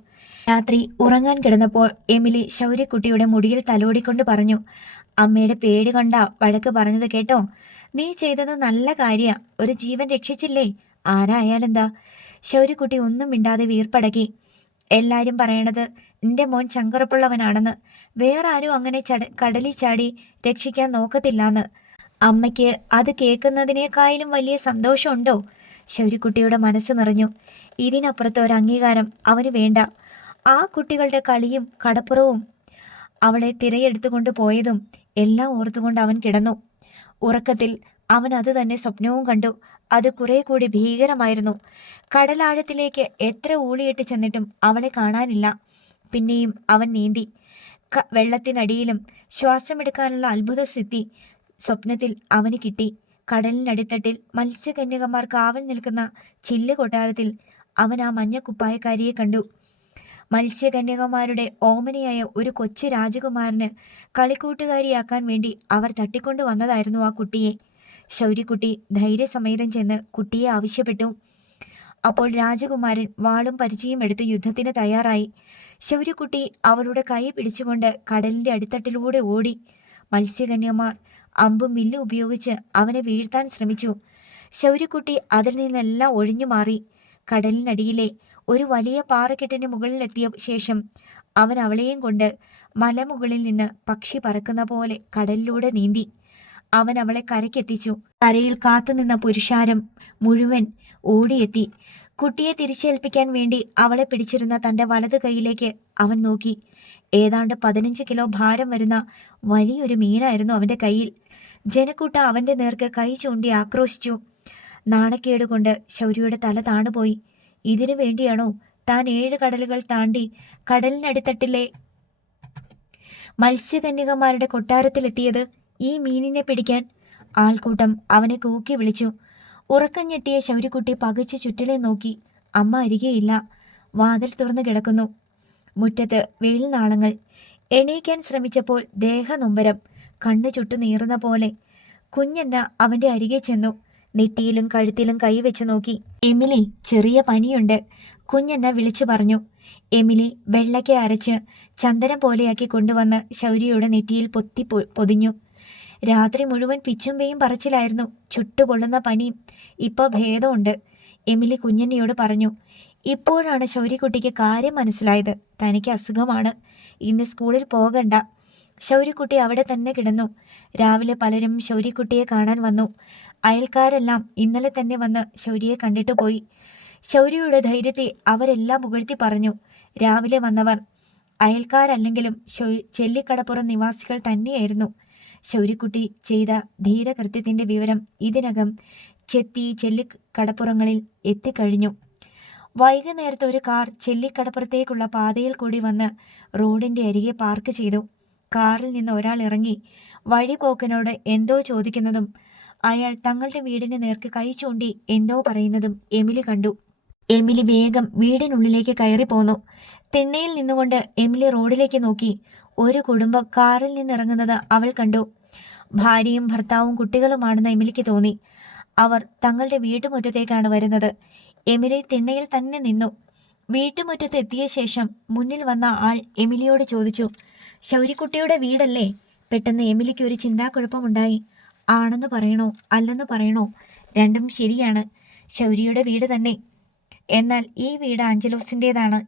രാത്രി ഉറങ്ങാൻ കിടന്നപ്പോൾ എമിലി ശൗര്യക്കുട്ടിയുടെ മുടിയിൽ തലോടിക്കൊണ്ട് പറഞ്ഞു, അമ്മയുടെ പേടി കൊണ്ടാ വഴക്ക് പറഞ്ഞത് കേട്ടോ. നീ ചെയ്തത് നല്ല കാര്യാ. ഒരു ജീവൻ രക്ഷിച്ചില്ലേ? ആരായാലെന്താ? ശൗര്യക്കുട്ടി ഒന്നും മിണ്ടാതെ വീർപ്പടക്കി. എല്ലാവരും പറയണത് എൻ്റെ മോൻ ചങ്കുറപ്പുള്ളവനാണെന്ന്. വേറെ ആരും അങ്ങനെ കടലിൽ ചാടി രക്ഷിക്കാൻ നോക്കത്തില്ലാന്ന്. അമ്മയ്ക്ക് അത് കേൾക്കുന്നതിനേക്കാളും വലിയ സന്തോഷമുണ്ടോ? ശൗര്യക്കുട്ടിയുടെ മനസ്സ് നിറഞ്ഞു. ഇതിനപ്പുറത്ത് ഒരു അംഗീകാരം അവന് വേണ്ട. ആ കുട്ടികളുടെ കളിയും കടപ്പുറവും അവളെ തിരയെടുത്തുകൊണ്ട് പോയതും എല്ലാം ഓർത്തുകൊണ്ട് അവൻ കിടന്നു. ഉറക്കത്തിൽ അവൻ അത് തന്നെ സ്വപ്നവും കണ്ടു. അത് കുറെ കൂടി ഭീകരമായിരുന്നു. കടലാഴത്തിലേക്ക് എത്ര ഊളിയിട്ട് ചെന്നിട്ടും അവളെ കാണാനില്ല. പിന്നെയും അവൻ നീന്തി. വെള്ളത്തിനടിയിലും ശ്വാസമെടുക്കാനുള്ള അത്ഭുത സിദ്ധി സ്വപ്നത്തിൽ അവന് കിട്ടി. കടലിനടിത്തട്ടിൽ മത്സ്യകന്യകമാർ കാവൽ നിൽക്കുന്ന ചില്ല് കൊട്ടാരത്തിൽ അവൻ ആ മഞ്ഞ കുപ്പായക്കാരിയെ കണ്ടു. മത്സ്യകന്യകമാരുടെ ഓമനയായ ഒരു കൊച്ചു രാജകുമാരന് കളിക്കൂട്ടുകാരിയാക്കാൻ വേണ്ടി അവർ തട്ടിക്കൊണ്ടു വന്നതായിരുന്നു ആ കുട്ടിയെ. ശൗര്യക്കുട്ടി ധൈര്യസമേതം ചെന്ന് കുട്ടിയെ ആവശ്യപ്പെട്ടു. അപ്പോൾ രാജകുമാരൻ വാളും പരിചയം എടുത്ത് യുദ്ധത്തിന് തയ്യാറായി. ശൗര്യക്കുട്ടി അവളുടെ കൈ പിടിച്ചുകൊണ്ട് കടലിൻ്റെ അടിത്തട്ടിലൂടെ ഓടി. മത്സ്യകന്യമാർ അമ്പും വില്ലും ഉപയോഗിച്ച് അവനെ വീഴ്ത്താൻ ശ്രമിച്ചു. ശൗര്യക്കുട്ടി അതിൽ നിന്നെല്ലാം ഒഴിഞ്ഞു മാറി. കടലിനടിയിലെ ഒരു വലിയ പാറക്കെട്ടിന് മുകളിലെത്തിയ ശേഷം അവൻ അവളെയും കൊണ്ട് മലമുകളിൽ നിന്ന് പക്ഷി പറക്കുന്ന പോലെ കടലിലൂടെ നീന്തി. അവൻ അവളെ കരയ്ക്കെത്തിച്ചു. കരയിൽ കാത്തുനിന്ന പുരുഷാരം മുഴുവൻ ഓടിയെത്തി. കുട്ടിയെ തിരിച്ചേൽപ്പിക്കാൻ വേണ്ടി അവളെ പിടിച്ചിരുന്ന തൻ്റെ വലത് കൈയിലേക്ക് അവൻ നോക്കി. ഏതാണ്ട് 15 കിലോ ഭാരം വരുന്ന വലിയൊരു മീനായിരുന്നു അവൻ്റെ കയ്യിൽ. ജനക്കൂട്ടം അവൻ്റെ നേർക്ക് കൈ ചൂണ്ടി ആക്രോശിച്ചു. നാണക്കേടുകൊണ്ട് ശൗര്യയുടെ തല താണുപോയി. ഇതിനു വേണ്ടിയാണോ താൻ 7 കടലുകൾ താണ്ടി കടലിനടിത്തട്ടിലെ മത്സ്യകന്യകമാരുടെ കൊട്ടാരത്തിലെത്തിയത്? ഈ മീനിനെ പിടിക്കാൻ? ആൾക്കൂട്ടം അവനെ കൂക്കി വിളിച്ചു. ഉറക്കം ഞെട്ടിയ ശൗര്യക്കുട്ടി പകച്ച് ചുറ്റിലെ നോക്കി. അമ്മ അരികെയില്ല. വാതിൽ തുറന്നു കിടക്കുന്നു. മുറ്റത്ത് വെയിൽനാളങ്ങൾ. എണീക്കാൻ ശ്രമിച്ചപ്പോൾ ദേഹനൊമ്പരം. കണ്ണു ചുട്ടു നീറുന്ന പോലെ. കുഞ്ഞന്ന അവൻ്റെ അരികെ ചെന്നു. നെറ്റിയിലും കഴുത്തിലും കൈവച്ച് നോക്കി. എമിലി, ചെറിയ പനിയുണ്ട്, കുഞ്ഞന്ന വിളിച്ചു പറഞ്ഞു. എമിലി വെള്ളയ്ക്ക അരച്ച് ചന്ദനം പോലെയാക്കി കൊണ്ടുവന്ന് ശൗര്യയുടെ നെറ്റിയിൽ പൊതിഞ്ഞു. രാത്രി മുഴുവൻ പിച്ചുമ്പയും പറച്ചിലായിരുന്നു. ചുട്ടുപൊള്ളുന്ന പനിയും. ഇപ്പോൾ ഭേദമുണ്ട്, എമിലി കുഞ്ഞന്നയോട് പറഞ്ഞു. ഇപ്പോഴാണ് ശൗര്യക്കുട്ടിക്ക് കാര്യം മനസ്സിലായത്. തനിക്ക് അസുഖമാണ്. ഇന്ന് സ്കൂളിൽ പോകണ്ട. ശൗര്യക്കുട്ടി അവിടെ തന്നെ കിടന്നു. രാവിലെ പലരും ശൗര്യക്കുട്ടിയെ കാണാൻ വന്നു. അയൽക്കാരെല്ലാം ഇന്നലെ തന്നെ വന്ന് ശൗര്യയെ കണ്ടിട്ട് പോയി. ശൗര്യയുടെ ധൈര്യത്തെ അവരെല്ലാം പുകഴ്ത്തി പറഞ്ഞു. രാവിലെ വന്നവർ അയൽക്കാരല്ലെങ്കിലും ചെല്ലിക്കടപ്പുറം നിവാസികൾ തന്നെയായിരുന്നു. ശൗര്യക്കുട്ടി ചെയ്ത ധീരകൃത്യത്തിൻ്റെ വിവരം ഇതിനകം ചെല്ലിക്കടപ്പുറങ്ങളിൽ എത്തിക്കഴിഞ്ഞു. വൈകുന്നേരത്തെ ഒരു കാർ ചെല്ലിക്കടപ്പുറത്തേക്കുള്ള പാതയിൽ കൂടി വന്ന് റോഡിൻ്റെ അരികെ പാർക്ക് ചെയ്തു. കാറിൽ നിന്ന് ഒരാൾ ഇറങ്ങി വഴിപോക്കനോട് എന്തോ ചോദിക്കുന്നതും അയാൾ തങ്ങളുടെ വീടിന് നേർക്ക് കൈ ചൂണ്ടി എന്തോ പറയുന്നതും എമിലി കണ്ടു. എമിലി വേഗം വീടിനുള്ളിലേക്ക് കയറി പോന്നു. തിണ്ണയിൽ നിന്നുകൊണ്ട് എമിലി റോഡിലേക്ക് നോക്കി. ഒരു കുടുംബം കാറിൽ നിന്നിറങ്ങുന്നത് അവൾ കണ്ടു. ഭാര്യയും ഭർത്താവും കുട്ടികളുമാണെന്ന് എമിലിക്ക് തോന്നി. അവർ തങ്ങളുടെ വീട്ടുമുറ്റത്തേക്കാണ് വരുന്നത്. എമിലി തിണ്ണയിൽ തന്നെ നിന്നു. വീട്ടുമുറ്റത്ത് എത്തിയ ശേഷം മുന്നിൽ വന്ന ആൾ എമിലിയോട് ചോദിച്ചു, ശൗര്യക്കുട്ടിയുടെ വീടല്ലേ? പെട്ടെന്ന് എമിലിക്ക് ഒരു ചിന്താക്കുഴപ്പമുണ്ടായി. ആണെന്ന് പറയണോ അല്ലെന്ന് പറയണോ? രണ്ടും ശരിയാണ്. ശൗര്യയുടെ വീട് തന്നെ. എന്നാൽ ഈ വീട് ആഞ്ചലോസിൻ്റേതാണ്,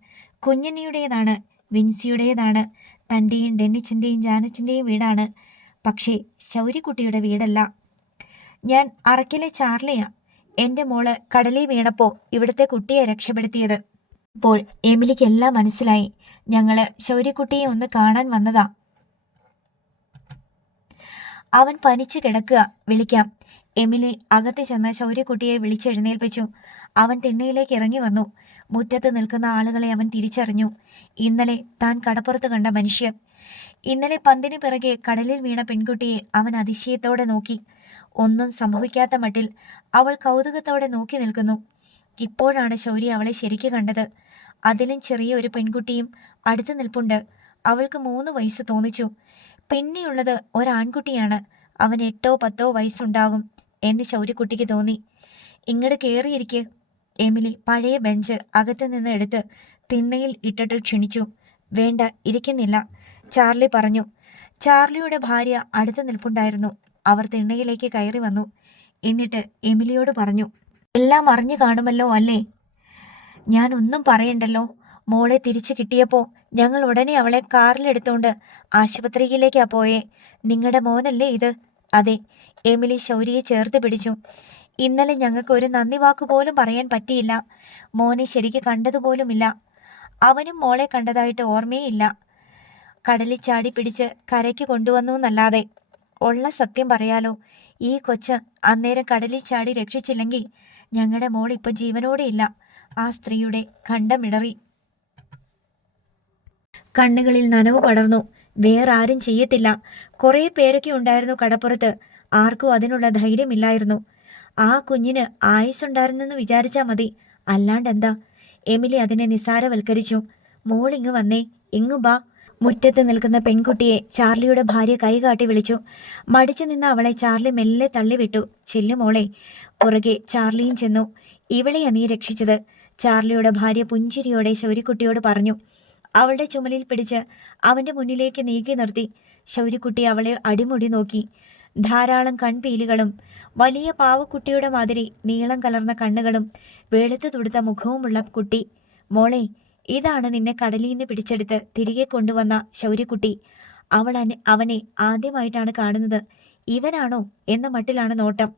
കുഞ്ഞനിയുടേതാണ്, വിൻസിയുടേതാണ്, തൻ്റെയും ഡെന്നിച്ചൻ്റെയും ജാനറ്റിൻ്റെയും വീടാണ്. പക്ഷേ ശൗര്യക്കുട്ടിയുടെ വീടല്ല. ഞാൻ അറക്കിലെ ചാർലിയാ. എൻ്റെ മോള് കടലിൽ വീണപ്പോൾ ഇവിടുത്തെ കുട്ടിയെ രക്ഷപ്പെടുത്തിയത്. ഇപ്പോൾ എമിലിക്ക് എല്ലാം മനസ്സിലായി. ഞങ്ങൾ ശൗര്യക്കുട്ടിയെ ഒന്ന് കാണാൻ വന്നതാ. അവൻ പനിച്ചു കിടക്കുക, വിളിക്കാം. എമിലി അകത്ത് ചെന്ന് ശൗര്യക്കുട്ടിയെ വിളിച്ചെഴുന്നേൽപ്പിച്ചു. അവൻ തിണ്ണയിലേക്ക് ഇറങ്ങി വന്നു. മുറ്റത്ത് നിൽക്കുന്ന ആളുകളെ അവൻ തിരിച്ചറിഞ്ഞു. ഇന്നലെ താൻ കടപ്പുറത്ത് കണ്ട മനുഷ്യർ. ഇന്നലെ പന്തിന് പിറകെ കടലിൽ വീണ പെൺകുട്ടിയെ അവൻ അതിശയത്തോടെ നോക്കി. ഒന്നും സംഭവിക്കാത്ത മട്ടിൽ അവൾ കൗതുകത്തോടെ നോക്കി നിൽക്കുന്നു. ഇപ്പോഴാണ് ശൗര്യ അവളെ ശരിക്കു കണ്ടത്. അതിലും ചെറിയ ഒരു പെൺകുട്ടിയും അടുത്ത് നിൽപ്പുണ്ട്. അവൾക്ക് 3 വയസ്സ് തോന്നിച്ചു. പിന്നെയുള്ളത് ഒരാൺകുട്ടിയാണ്. അവൻ 8ഓ 10ഓ വയസ്സുണ്ടാകും എന്ന് ശൗര്യക്കുട്ടിക്ക് തോന്നി. ഇങ്ങോട്ട് കയറിയിരിക്കെ. എമിലി പഴയ ബെഞ്ച് അകത്ത് നിന്ന് എടുത്ത് തിണ്ണയിൽ ഇട്ടിട്ട് ക്ഷണിച്ചു. വേണ്ട, ഇരിക്കുന്നില്ല, ചാർലി പറഞ്ഞു. ചാർലിയുടെ ഭാര്യ അടുത്ത് നിൽപ്പുണ്ടായിരുന്നു. അവർ തിണ്ണയിലേക്ക് കയറി വന്നു. എന്നിട്ട് എമിലിയോട് പറഞ്ഞു, എല്ലാം അറിഞ്ഞു കാണുമല്ലോ അല്ലേ? ഞാൻ ഒന്നും പറയണ്ടല്ലോ. മോളെ തിരിച്ചു കിട്ടിയപ്പോൾ ഞങ്ങൾ ഉടനെ അവളെ കാറിലെടുത്തുകൊണ്ട് ആശുപത്രിയിലേക്കാ പോയേ. നിങ്ങളുടെ മോനല്ലേ ഇത്? അതെ. എമിലി ശൗര്യയെ ചേർത്ത് പിടിച്ചു. ഇന്നലെ ഞങ്ങൾക്ക് ഒരു നന്ദി വാക്കുപോലും പറയാൻ പറ്റിയില്ല. മോനെ ശരിക്ക് കണ്ടതുപോലുമില്ല. അവനും മോളെ കണ്ടതായിട്ട് ഓർമ്മയില്ല. കടലിൽ ചാടി പിടിച്ച് കരയ്ക്ക് കൊണ്ടുവന്നു എന്നല്ലാതെ. ഉള്ള സത്യം പറയാലോ, ഈ കൊച്ച് അന്നേരം കടലിൽ ചാടി രക്ഷിച്ചില്ലെങ്കിൽ ഞങ്ങളുടെ മോൾ ഇപ്പം ജീവനോടെ ഇല്ല. ആ സ്ത്രീയുടെ കണ്ടമിടറി. കണ്ണുകളിൽ നനവ് പടർന്നു. വേറെ ആരും ചെയ്യത്തില്ല. കുറേ പേരൊക്കെ ഉണ്ടായിരുന്നു കടപ്പുറത്ത്. ആർക്കും അതിനുള്ള ധൈര്യമില്ലായിരുന്നു. ആ കുഞ്ഞിന് ആയുസ്സുണ്ടായിരുന്നെന്ന് വിചാരിച്ചാൽ മതി. അല്ലാണ്ടെന്താ? എമിലി അതിനെ നിസ്സാരവൽക്കരിച്ചു. മോളിങ്ങ് വന്നേ, ഇങ്ങു ബാ. മുറ്റത്ത് നിൽക്കുന്ന പെൺകുട്ടിയെ ചാർലിയുടെ ഭാര്യ കൈകാട്ടി വിളിച്ചു. മടിച്ചു നിന്ന അവളെ ചാർലി മെല്ലെ തള്ളിവിട്ടു. ചെല്ലു മോളെ. പുറകെ ചാർലിയും ചെന്നു. ഇവളെയാ നീ രക്ഷിച്ചത്, ചാർലിയുടെ ഭാര്യ പുഞ്ചിരിയോടെ ശൗര്യക്കുട്ടിയോട് പറഞ്ഞു. അവളുടെ ചുമലിൽ പിടിച്ച് അവൻ്റെ മുന്നിലേക്ക് നീക്കി നിർത്തി. ശൗര്യക്കുട്ടി അവളെ അടിമുടി നോക്കി. ധാരാളം കൺപീലികളും വലിയ പാവക്കുട്ടിയുടെ മാതിരി നീളം കലർന്ന കണ്ണുകളും വെളുത്തു തുടുത്ത മുഖവുമുള്ള കുട്ടി. മോളെ, ഇതാണ് നിന്നെ കടലിൽ നിന്ന് പിടിച്ചെടുത്ത് തിരികെ കൊണ്ടുവന്ന ശൗര്യക്കുട്ടി. അവനെ ആദ്യമായിട്ടാണ് കാണുന്നത്. ഇവനാണോ എന്ന മട്ടിലാണ് നോട്ടം.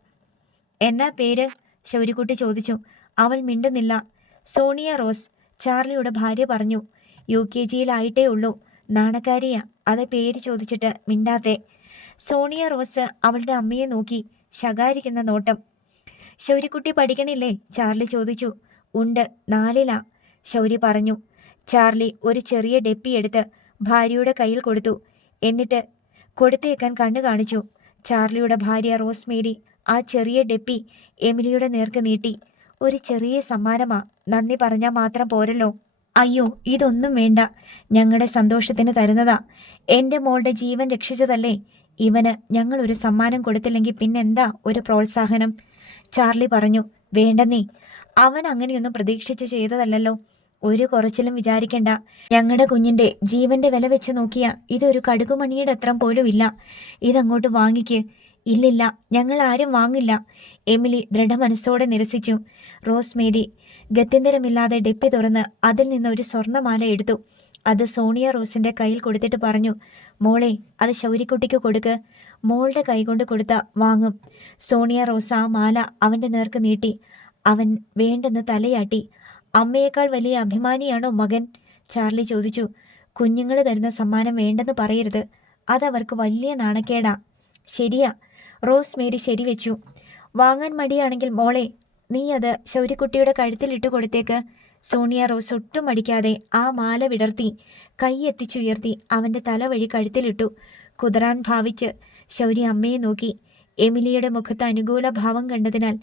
എന്നാ പേര്? ശൗര്യക്കുട്ടി ചോദിച്ചു. അവൾ മിണ്ടുന്നില്ല. സോണിയ റോസ്, ചാർലിയുടെ ഭാര്യ പറഞ്ഞു. UKG-യിലായിട്ടേ ഉള്ളൂ. നാണക്കാരിയാ, അത് പേര് ചോദിച്ചിട്ട് മിണ്ടാത്തെ. സോണിയ റോസ് അവളുടെ അമ്മയെ നോക്കി ശകാരിക്കുന്ന നോട്ടം. ശൗര്യക്കുട്ടി പഠിക്കണില്ലേ? ചാർലി ചോദിച്ചു. ഉണ്ട്, 4-ലാ, ശൗര്യ പറഞ്ഞു. ചാർലി ഒരു ചെറിയ ഡെപ്പി എടുത്ത് ഭാര്യയുടെ കയ്യിൽ കൊടുത്തു. എന്നിട്ട് കൊടുത്തേക്കാൻ കണ്ണു കാണിച്ചു. ചാർലിയുടെ ഭാര്യ റോസ്മേരി ആ ചെറിയ ഡെപ്പി എമിലിയുടെ നേർക്ക് നീട്ടി. ഒരു ചെറിയ സമ്മാനമാ, നന്ദി പറഞ്ഞാൽ മാത്രം പോരല്ലോ. അയ്യോ, ഇതൊന്നും വേണ്ട, ഞങ്ങളുടെ സന്തോഷത്തിന് തരുന്നതാ. എൻ്റെ മോളുടെ ജീവൻ രക്ഷിച്ചതല്ലേ. ഇവന് ഞങ്ങളൊരു സമ്മാനം കൊടുത്തില്ലെങ്കിൽ പിന്നെന്താ ഒരു പ്രോത്സാഹനം? ചാർലി പറഞ്ഞു. വേണ്ടെന്നേ, അവൻ അങ്ങനെയൊന്നും പ്രതീക്ഷിച്ച് ചെയ്തതല്ലല്ലോ. ഒരു കുറച്ചിലും വിചാരിക്കണ്ട. ഞങ്ങളുടെ കുഞ്ഞിൻ്റെ ജീവന്റെ വില വെച്ച് നോക്കിയാ ഇതൊരു കടുകുമണിയുടെ അത്രം പോലും ഇല്ല. ഇതങ്ങോട്ട് വാങ്ങിക്ക്. ഇല്ലില്ല, ഞങ്ങൾ ആരും വാങ്ങില്ല, എമിലി ദൃഢമനസ്സോടെ നിരസിച്ചു. റോസ്മേരി ഗത്യന്തരമില്ലാതെ ഡെപ്പി തുറന്ന് അതിൽ നിന്ന് ഒരു സ്വർണ്ണമാല എടുത്തു. അത് സോണിയ റോസിൻ്റെ കയ്യിൽ കൊടുത്തിട്ട് പറഞ്ഞു. മോളെ, അത് ശൗര്യക്കുട്ടിക്ക് കൊടുക്ക്. മോളുടെ കൈകൊണ്ട് കൊടുത്ത വാങ്ങും. സോണിയ റോസ് ആ മാല അവൻ്റെ നേർക്ക് നീട്ടി. അവൻ വേണ്ടെന്ന് തലയാട്ടി. അമ്മയേക്കാൾ വലിയ അഭിമാനിയാണോ മകൻ? ചാർലി ചോദിച്ചു. കുഞ്ഞുങ്ങൾ തരുന്ന സമ്മാനം വേണ്ടെന്ന് പറയരുത്, അതവർക്ക് വലിയ നാണക്കേടാ. ശരിയാ, റോസ്മേരി ശരിവെച്ചു. വാങ്ങാൻ മടിയാണെങ്കിൽ മോളെ, നീ അത് ശൗര്യക്കുട്ടിയുടെ കഴുത്തിലിട്ട് കൊടുത്തേക്ക്. സോണിയ റോസ് ഒട്ടും മടിക്കാതെ ആ മാല വിടർത്തി കൈ എത്തിച്ചുയർത്തി അവൻ്റെ തല വഴി കഴുത്തിലിട്ടു. കുതറാൻ ഭാവിച്ച് ശൗര്യ അമ്മയെ നോക്കി. എമിലിയുടെ മുഖത്ത് അനുകൂല ഭാവം കണ്ടതിനാൽ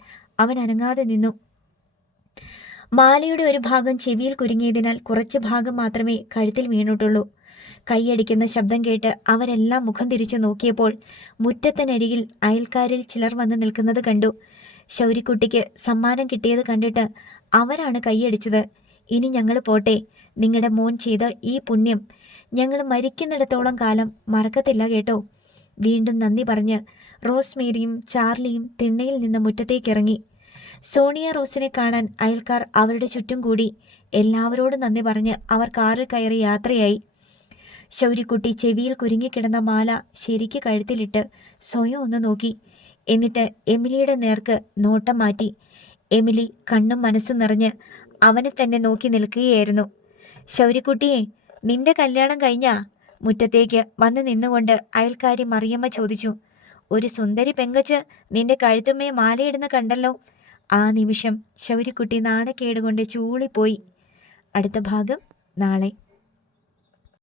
അവൻ അനങ്ങാതെ നിന്നു. മാലയുടെ ഒരു ഭാഗം ചെവിയിൽ കുരുങ്ങിയതിനാൽ കുറച്ച് ഭാഗം മാത്രമേ കഴുത്തിൽ വീണിട്ടുള്ളൂ. കൈയടിക്കുന്ന ശബ്ദം കേട്ട് അവരെല്ലാം മുഖം തിരിച്ചു നോക്കിയപ്പോൾ മുറ്റത്തിനരികിൽ അയൽക്കാരിൽ ചിലർ വന്ന് നിൽക്കുന്നത് കണ്ടു. ശൗര്യക്കുട്ടിക്ക് സമ്മാനം കിട്ടിയത് കണ്ടിട്ട് അവരാണ് കൈയടിച്ചത്. ഇനി ഞങ്ങൾ പോട്ടെ. നിങ്ങളുടെ മോൻ ചെയ്ത ഈ പുണ്യം ഞങ്ങൾ മരിക്കുന്നിടത്തോളം കാലം മറക്കത്തില്ല കേട്ടോ. വീണ്ടും നന്ദി പറഞ്ഞ് റോസ്മേരിയും ചാർലിയും തിണ്ണയിൽ നിന്ന് മുറ്റത്തേക്കിറങ്ങി. സോണിയ റോസിനെ കാണാൻ അയൽക്കാർ അവരുടെ ചുറ്റും കൂടി. എല്ലാവരോടും നന്ദി പറഞ്ഞ് അവർ കാറിൽ കയറി യാത്രയായി. ശൗര്യക്കുട്ടി ചെവിയിൽ കുരുങ്ങിക്കിടന്ന മാല ശരിക്ക് കഴുത്തിലിട്ട് സ്വയം ഒന്ന് നോക്കി. എന്നിട്ട് എമിലിയുടെ നേർക്ക് നോട്ടം മാറ്റി. എമിലി കണ്ണും മനസ്സും നിറഞ്ഞ് അവനെ തന്നെ നോക്കി നിൽക്കുകയായിരുന്നു. ശൗര്യക്കുട്ടിയെ, നിന്റെ കല്യാണം കഴിഞ്ഞാ? മുറ്റത്തേക്ക് വന്ന് നിന്നുകൊണ്ട് അയൽക്കാരി മറിയമ്മ ചോദിച്ചു. ഒരു സുന്ദരി പെങ്കച്ച് നിന്റെ കഴുത്തുമ്മേ മാലയിടുന്ന കണ്ടല്ലോ. ആ നിമിഷം ശൗര്യക്കുട്ടി നാണക്കേടുകൊണ്ട് ചൂളിപ്പോയി. അടുത്ത ഭാഗം നാളെ.